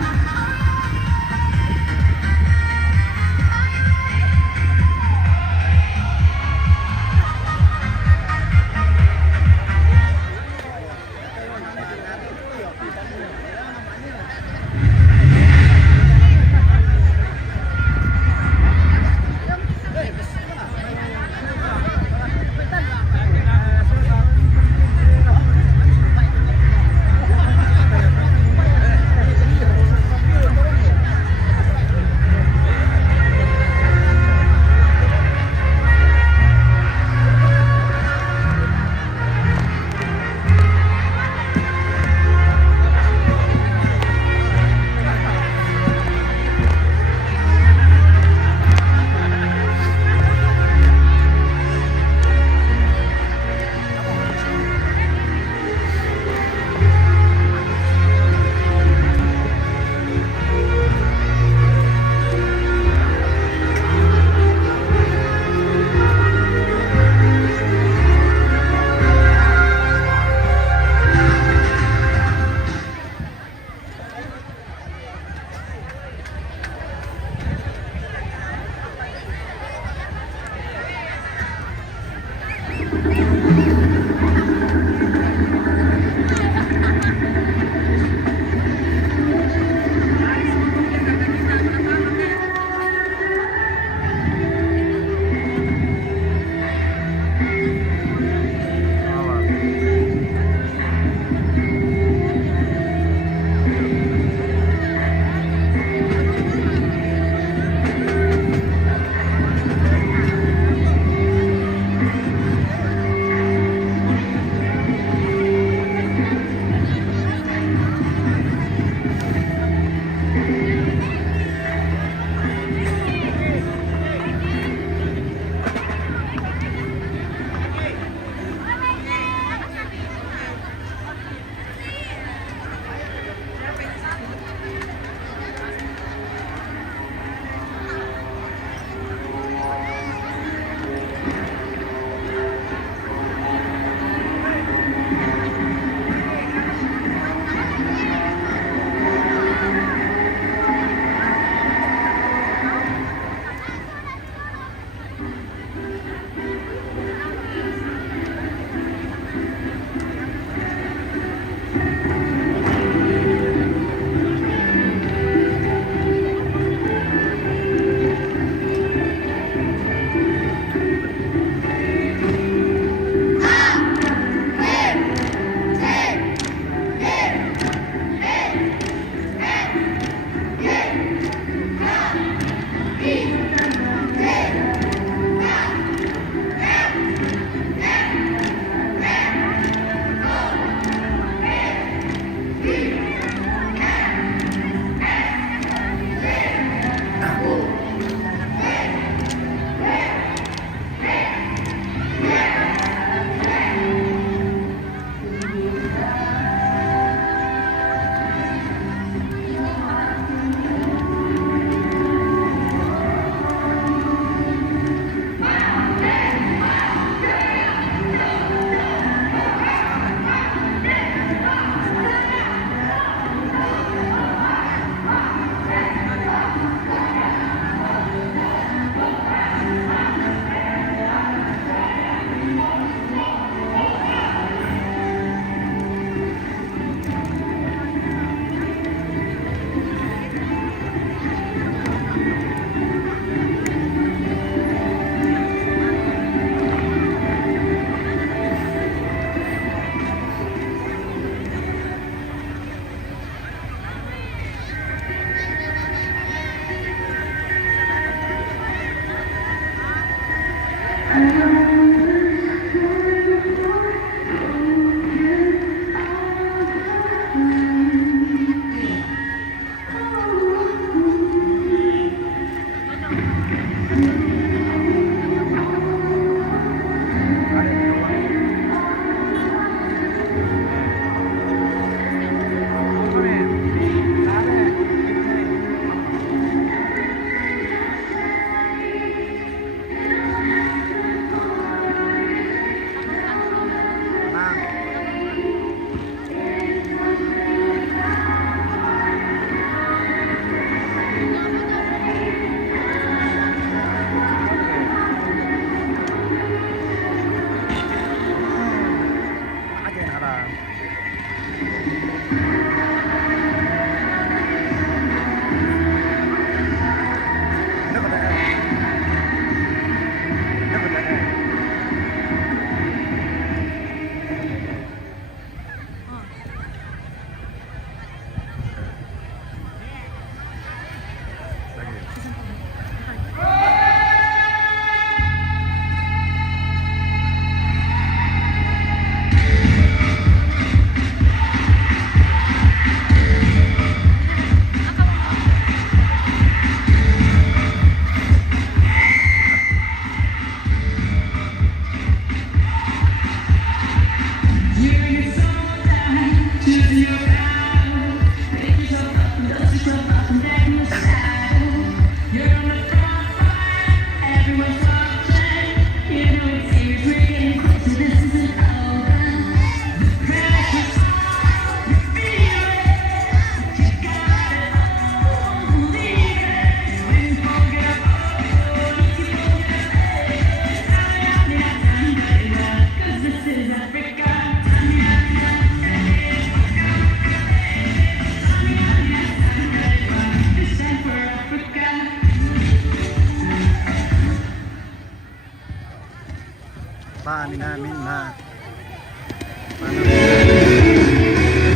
Fanina minna.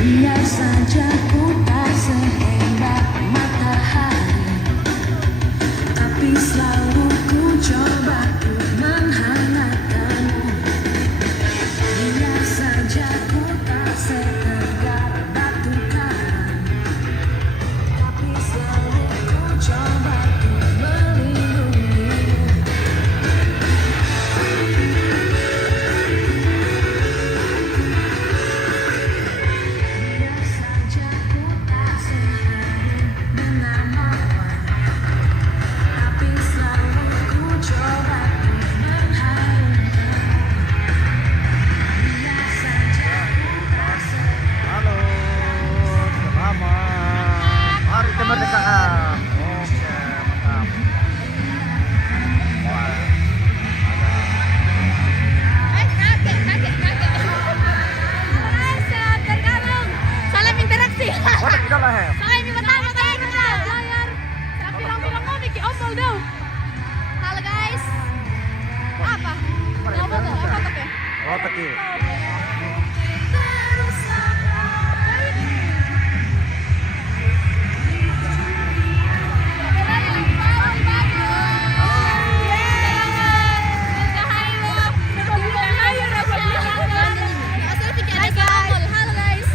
Biar saja ku tak sehebat matahari, tapi selalu ku coba untuk menghangatkanmu. Biar saja ku tak setegak batu karang, tapi selalu ku coba untuk melindungimu. Biar saja ku tak sehari dengan mawar, tapi selalu ku coba untuk mengharumkan. Biar saja ku tak sehari. Halo, selamat Hari Kemerdekaan. Oke, mantap. Wah, Salam interaksi. what tidak lah, Hem? Saya ini pertama kali kenal layar. Tapi bilang-bilang mau bikin omol dong. Halo guys. Apa? Apa tuh? Apa tuh ya? Oh, teki. Halo guys.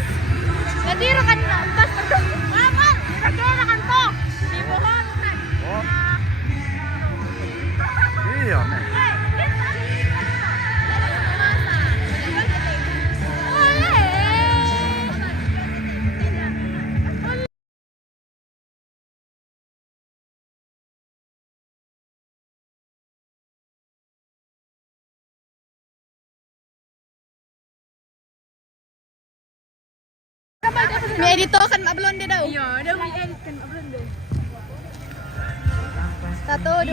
Ngadiro kan pas berdua. Mama, kira kan toh. Di pohon. Oh. Iya, nih. Mi edito kan mak blonde daw. Iya, daw mi edit kan mak blonde. 1, 2.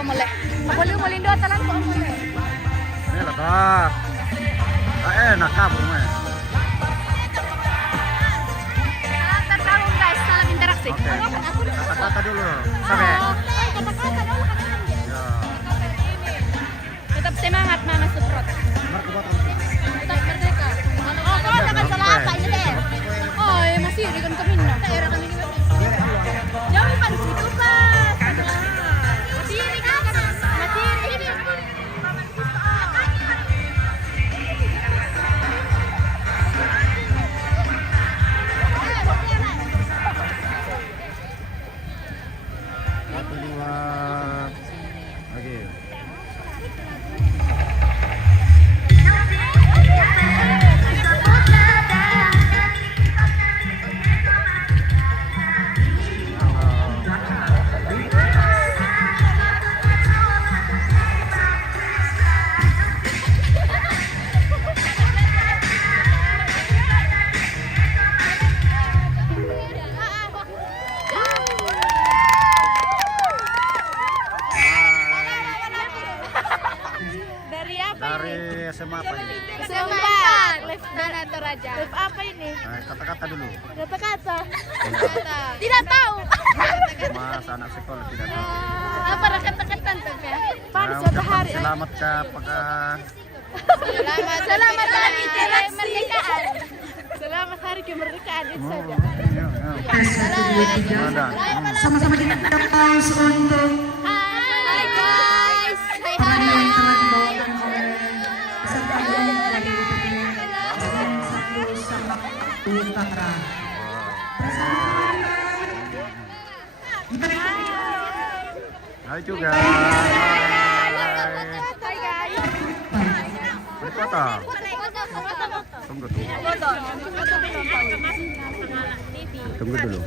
Omole. Ako lu molindo talan ko omole. Ini lah kak. Enak kak rumahnya. Salam tergabung guys, salam interaksi. Oke. Kata-kata dulu. Sampai. Kata-kata dulu kan. Ya. Tetap semangat Mama Suprot. Tetap merdeka. Oh, kau akan salah apa ini deh? Oh, masih di kan kami nak. Daerah kami ini. Jauh pan situ pas. Masih ini kan? Masih ini. Satu, dua. Lagi. Dari apa Dari SMA apa ini? Sempat. Live donatur aja. Live apa ini? Kata-kata dulu. Kata-kata. Tidak tahu. Mas anak sekolah tidak tahu. Apa kata-kata ya? Pada Ya, suatu ucapan hari. selamat ke apakah? Selamat hari kemerdekaan. Selamat hari kemerdekaan itu saja. Tes 1, 2, 3. Ada. Sama-sama kita aplaus untuk Hai guys. Hai parade yang hai. telah dibawakan oleh peserta agung dari UPT SDN 1 Sabak Utara. Hai juga. Hai guys. Berkata. Tunggu tuh. Tunggu dulu.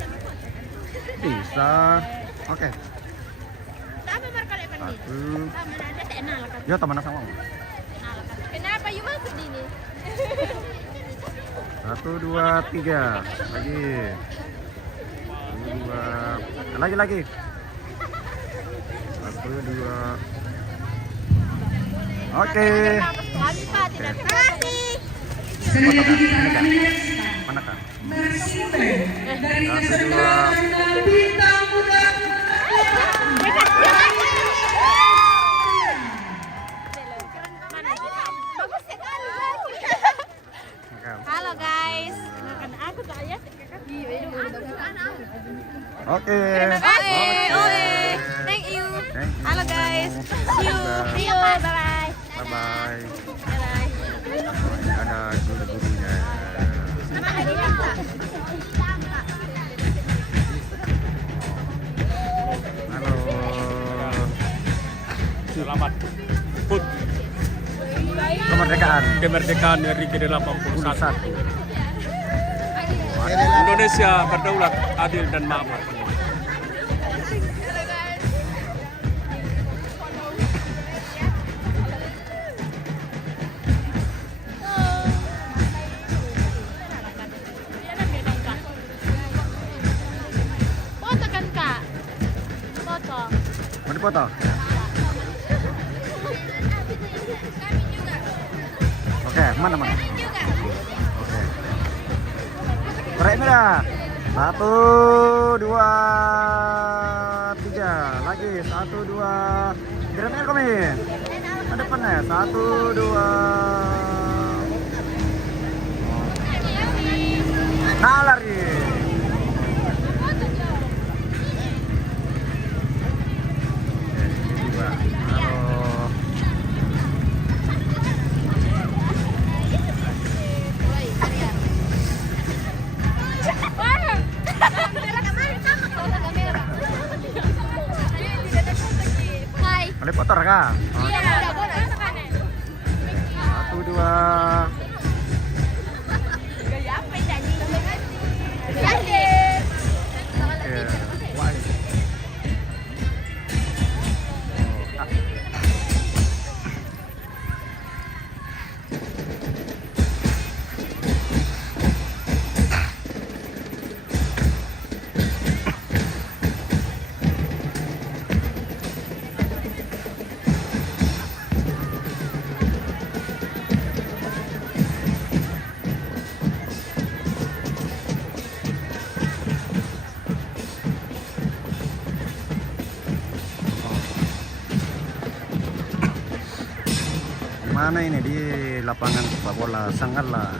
Bisa. Oke. Satu. Ya teman sama. Kenapa you masuk sini? 1, 2, 3. Lagi. 2. Lagi. 1, 2. Oke. Sekali lagi kita akan menyaksikan Mana kan? Mersinte dari SMK Taruna Bintang Muda. Halo guys. Oke. Thank you. Halo guys. See you. Bye bye. Bye bye. Bye bye. Ada guru-gurunya. Halo. Selamat HUT Kemerdekaan. kemerdekaan RI ke-81. Satu. Indonesia berdaulat, adil dan makmur. Foto kan kak? Foto. Mau dipoto? Oke, mana? Oke. Berat dah. 1, 2, 3. Lagi 1, 2. Kira-kira kami. Ada depannya. 1, 2. Nah, lari. Hai. Boleh kotor kah? Iya, udah boleh. 1, 2. Gaya apa ini? Jadi. Oke. Wah. Mana ini di lapangan sepak bola Sanggala.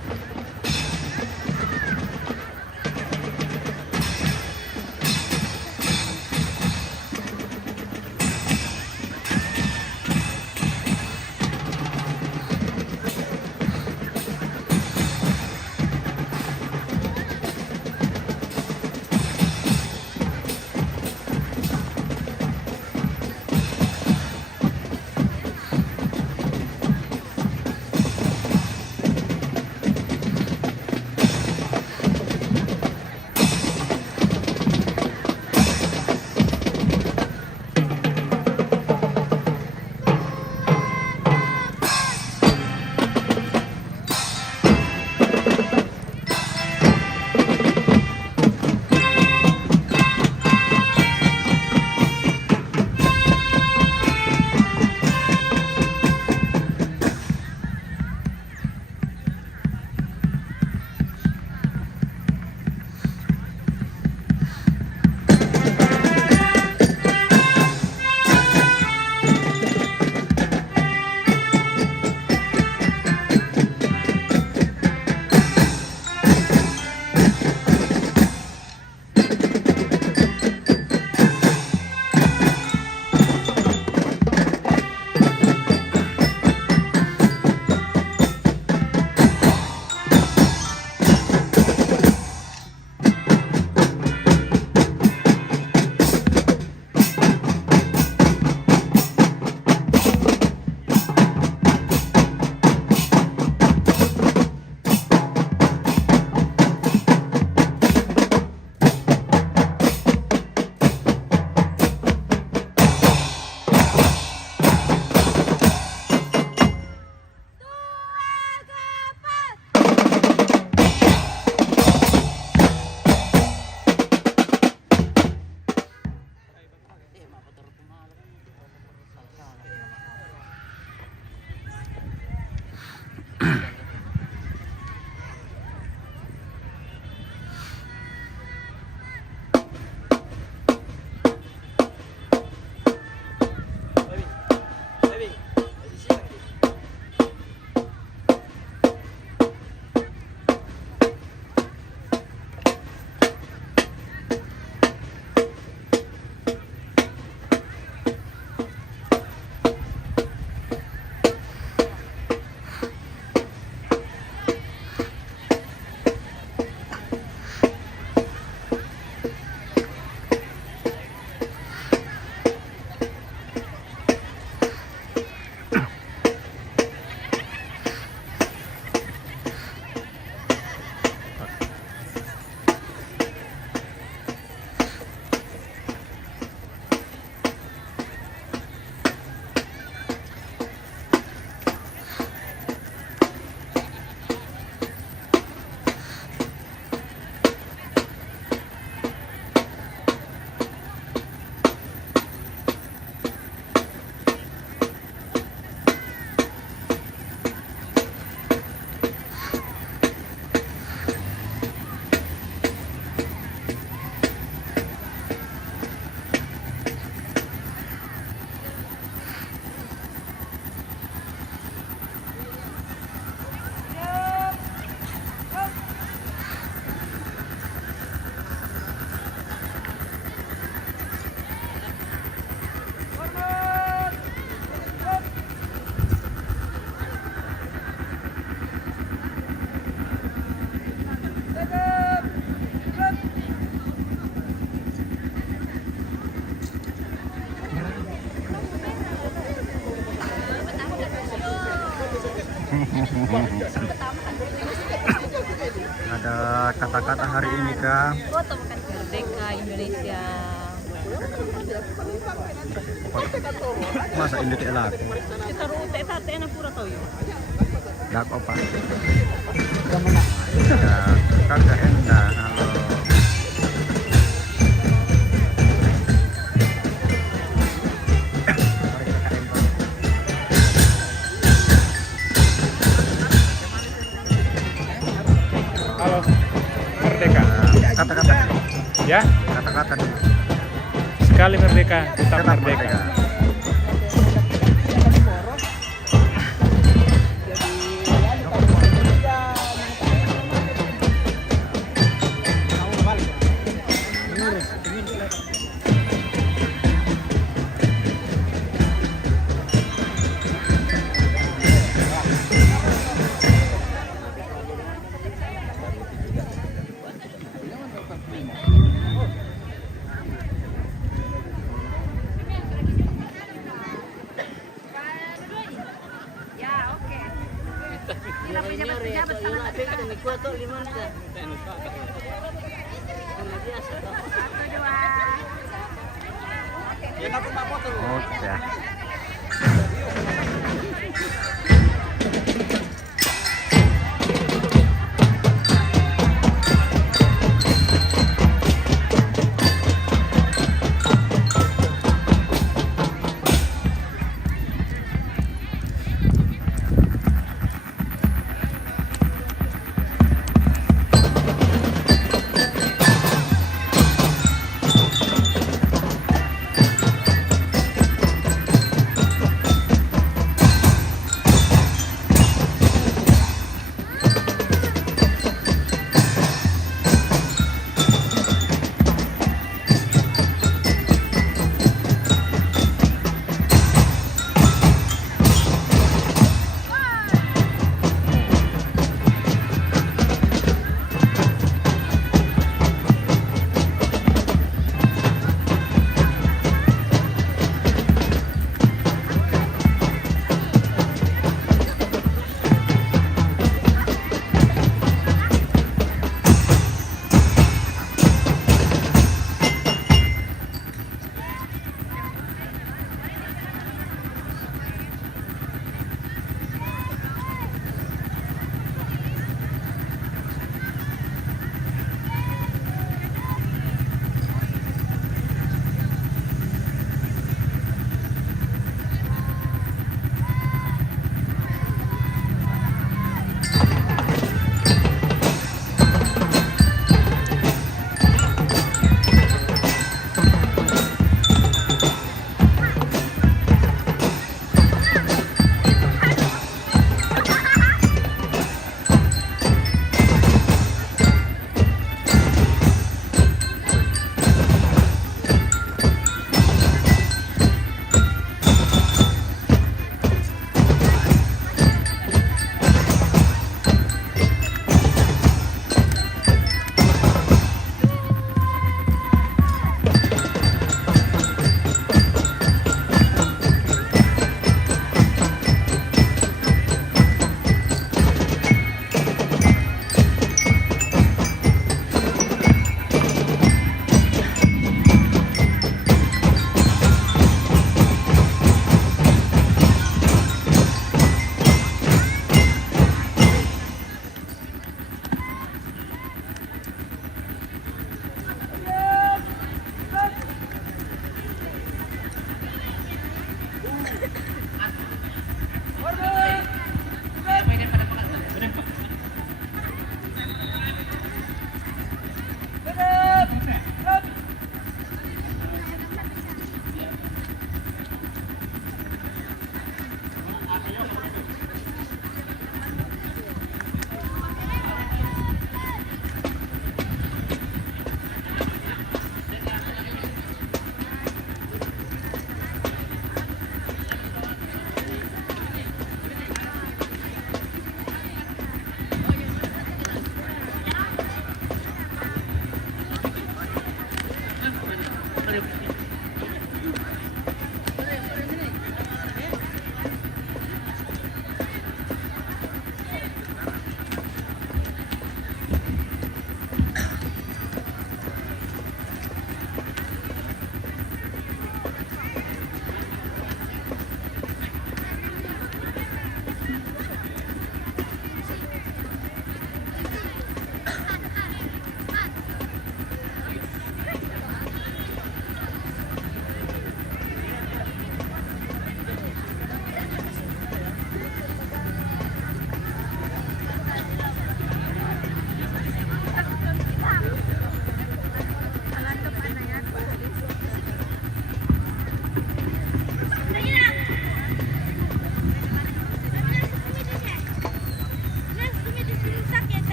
Ada kata-kata hari ini kah? Merdeka Indonesia. Masa ini tidak laku? Kita rute tate na pura toyo. Dak opa. Ya, kagak enak. Halo. Halo, merdeka. Kata-kata. Ya, Kata-kata dulu. sekali merdeka, tetap merdeka. Oke.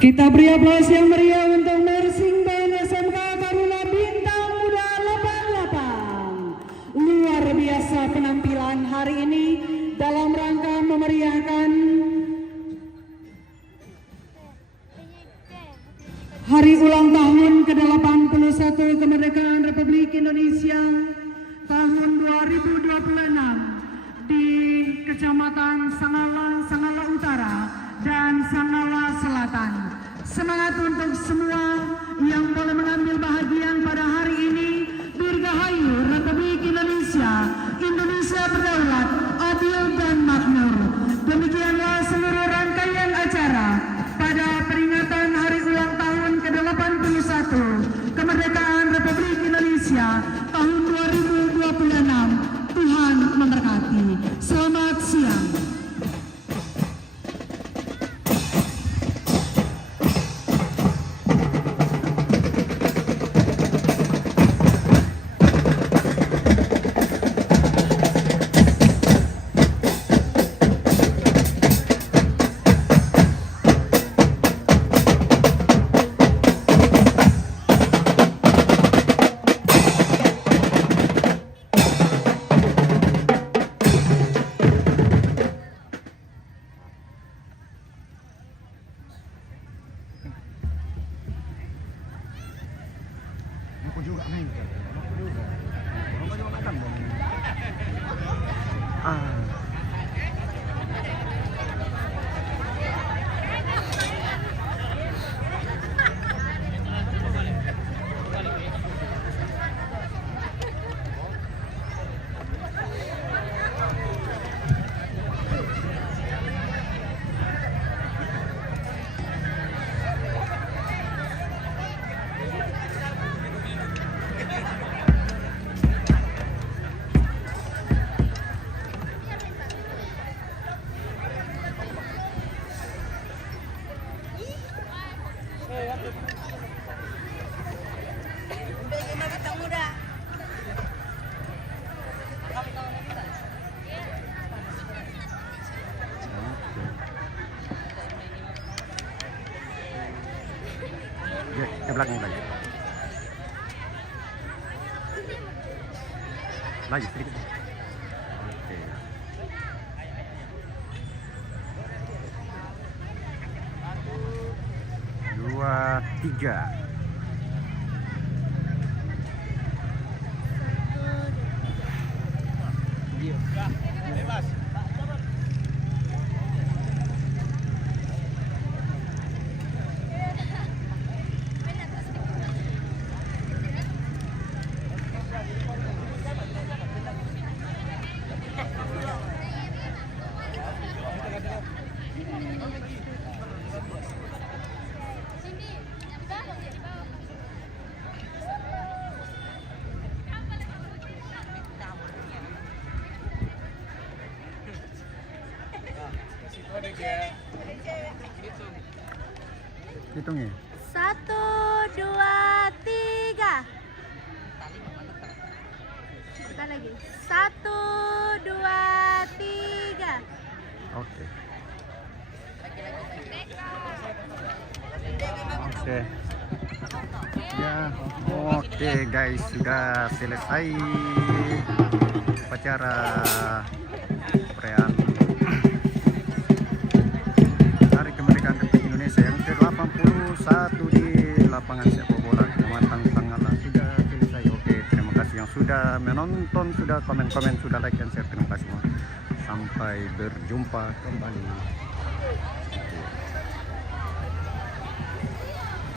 Kita beri aplaus yang meriah untuk Marching Band SMK Taruna Bintang Muda 88. Luar biasa penampilan hari ini dalam rangka memeriahkan Hari Ulang Tahun ke-81 Kemerdekaan Republik Indonesia tahun 2026 di Kecamatan Sangala Utara dan Sangala Selatan. Semangat untuk semua yang boleh mengambil bahagian pada hari ini. Dirgahayu Republik Indonesia, Indonesia berdaulat, adil dan makmur. Demikianlah seluruh rangkaian acara pada peringatan Hari Ulang Tahun ke-81 Kemerdekaan Republik Indonesia tahun 2026. Tuhan memberkati. Selamat siang. Ke belakang lagi. Lagi sedikit. Oke. 1, 2, 3. Hitung ya. 1, 2, 3. Kita lagi. 1, 2, 3. Oke. Oke. Ya, oke guys, sudah selesai upacara perayaan Hari Kemerdekaan Republik Indonesia yang ke-81 di lapangan sepak bola Kecamatan Sangala. Sudah selesai. Oke, terima kasih yang sudah menonton, sudah komen-komen, sudah like dan share. Terima kasih semua. Sampai berjumpa kembali.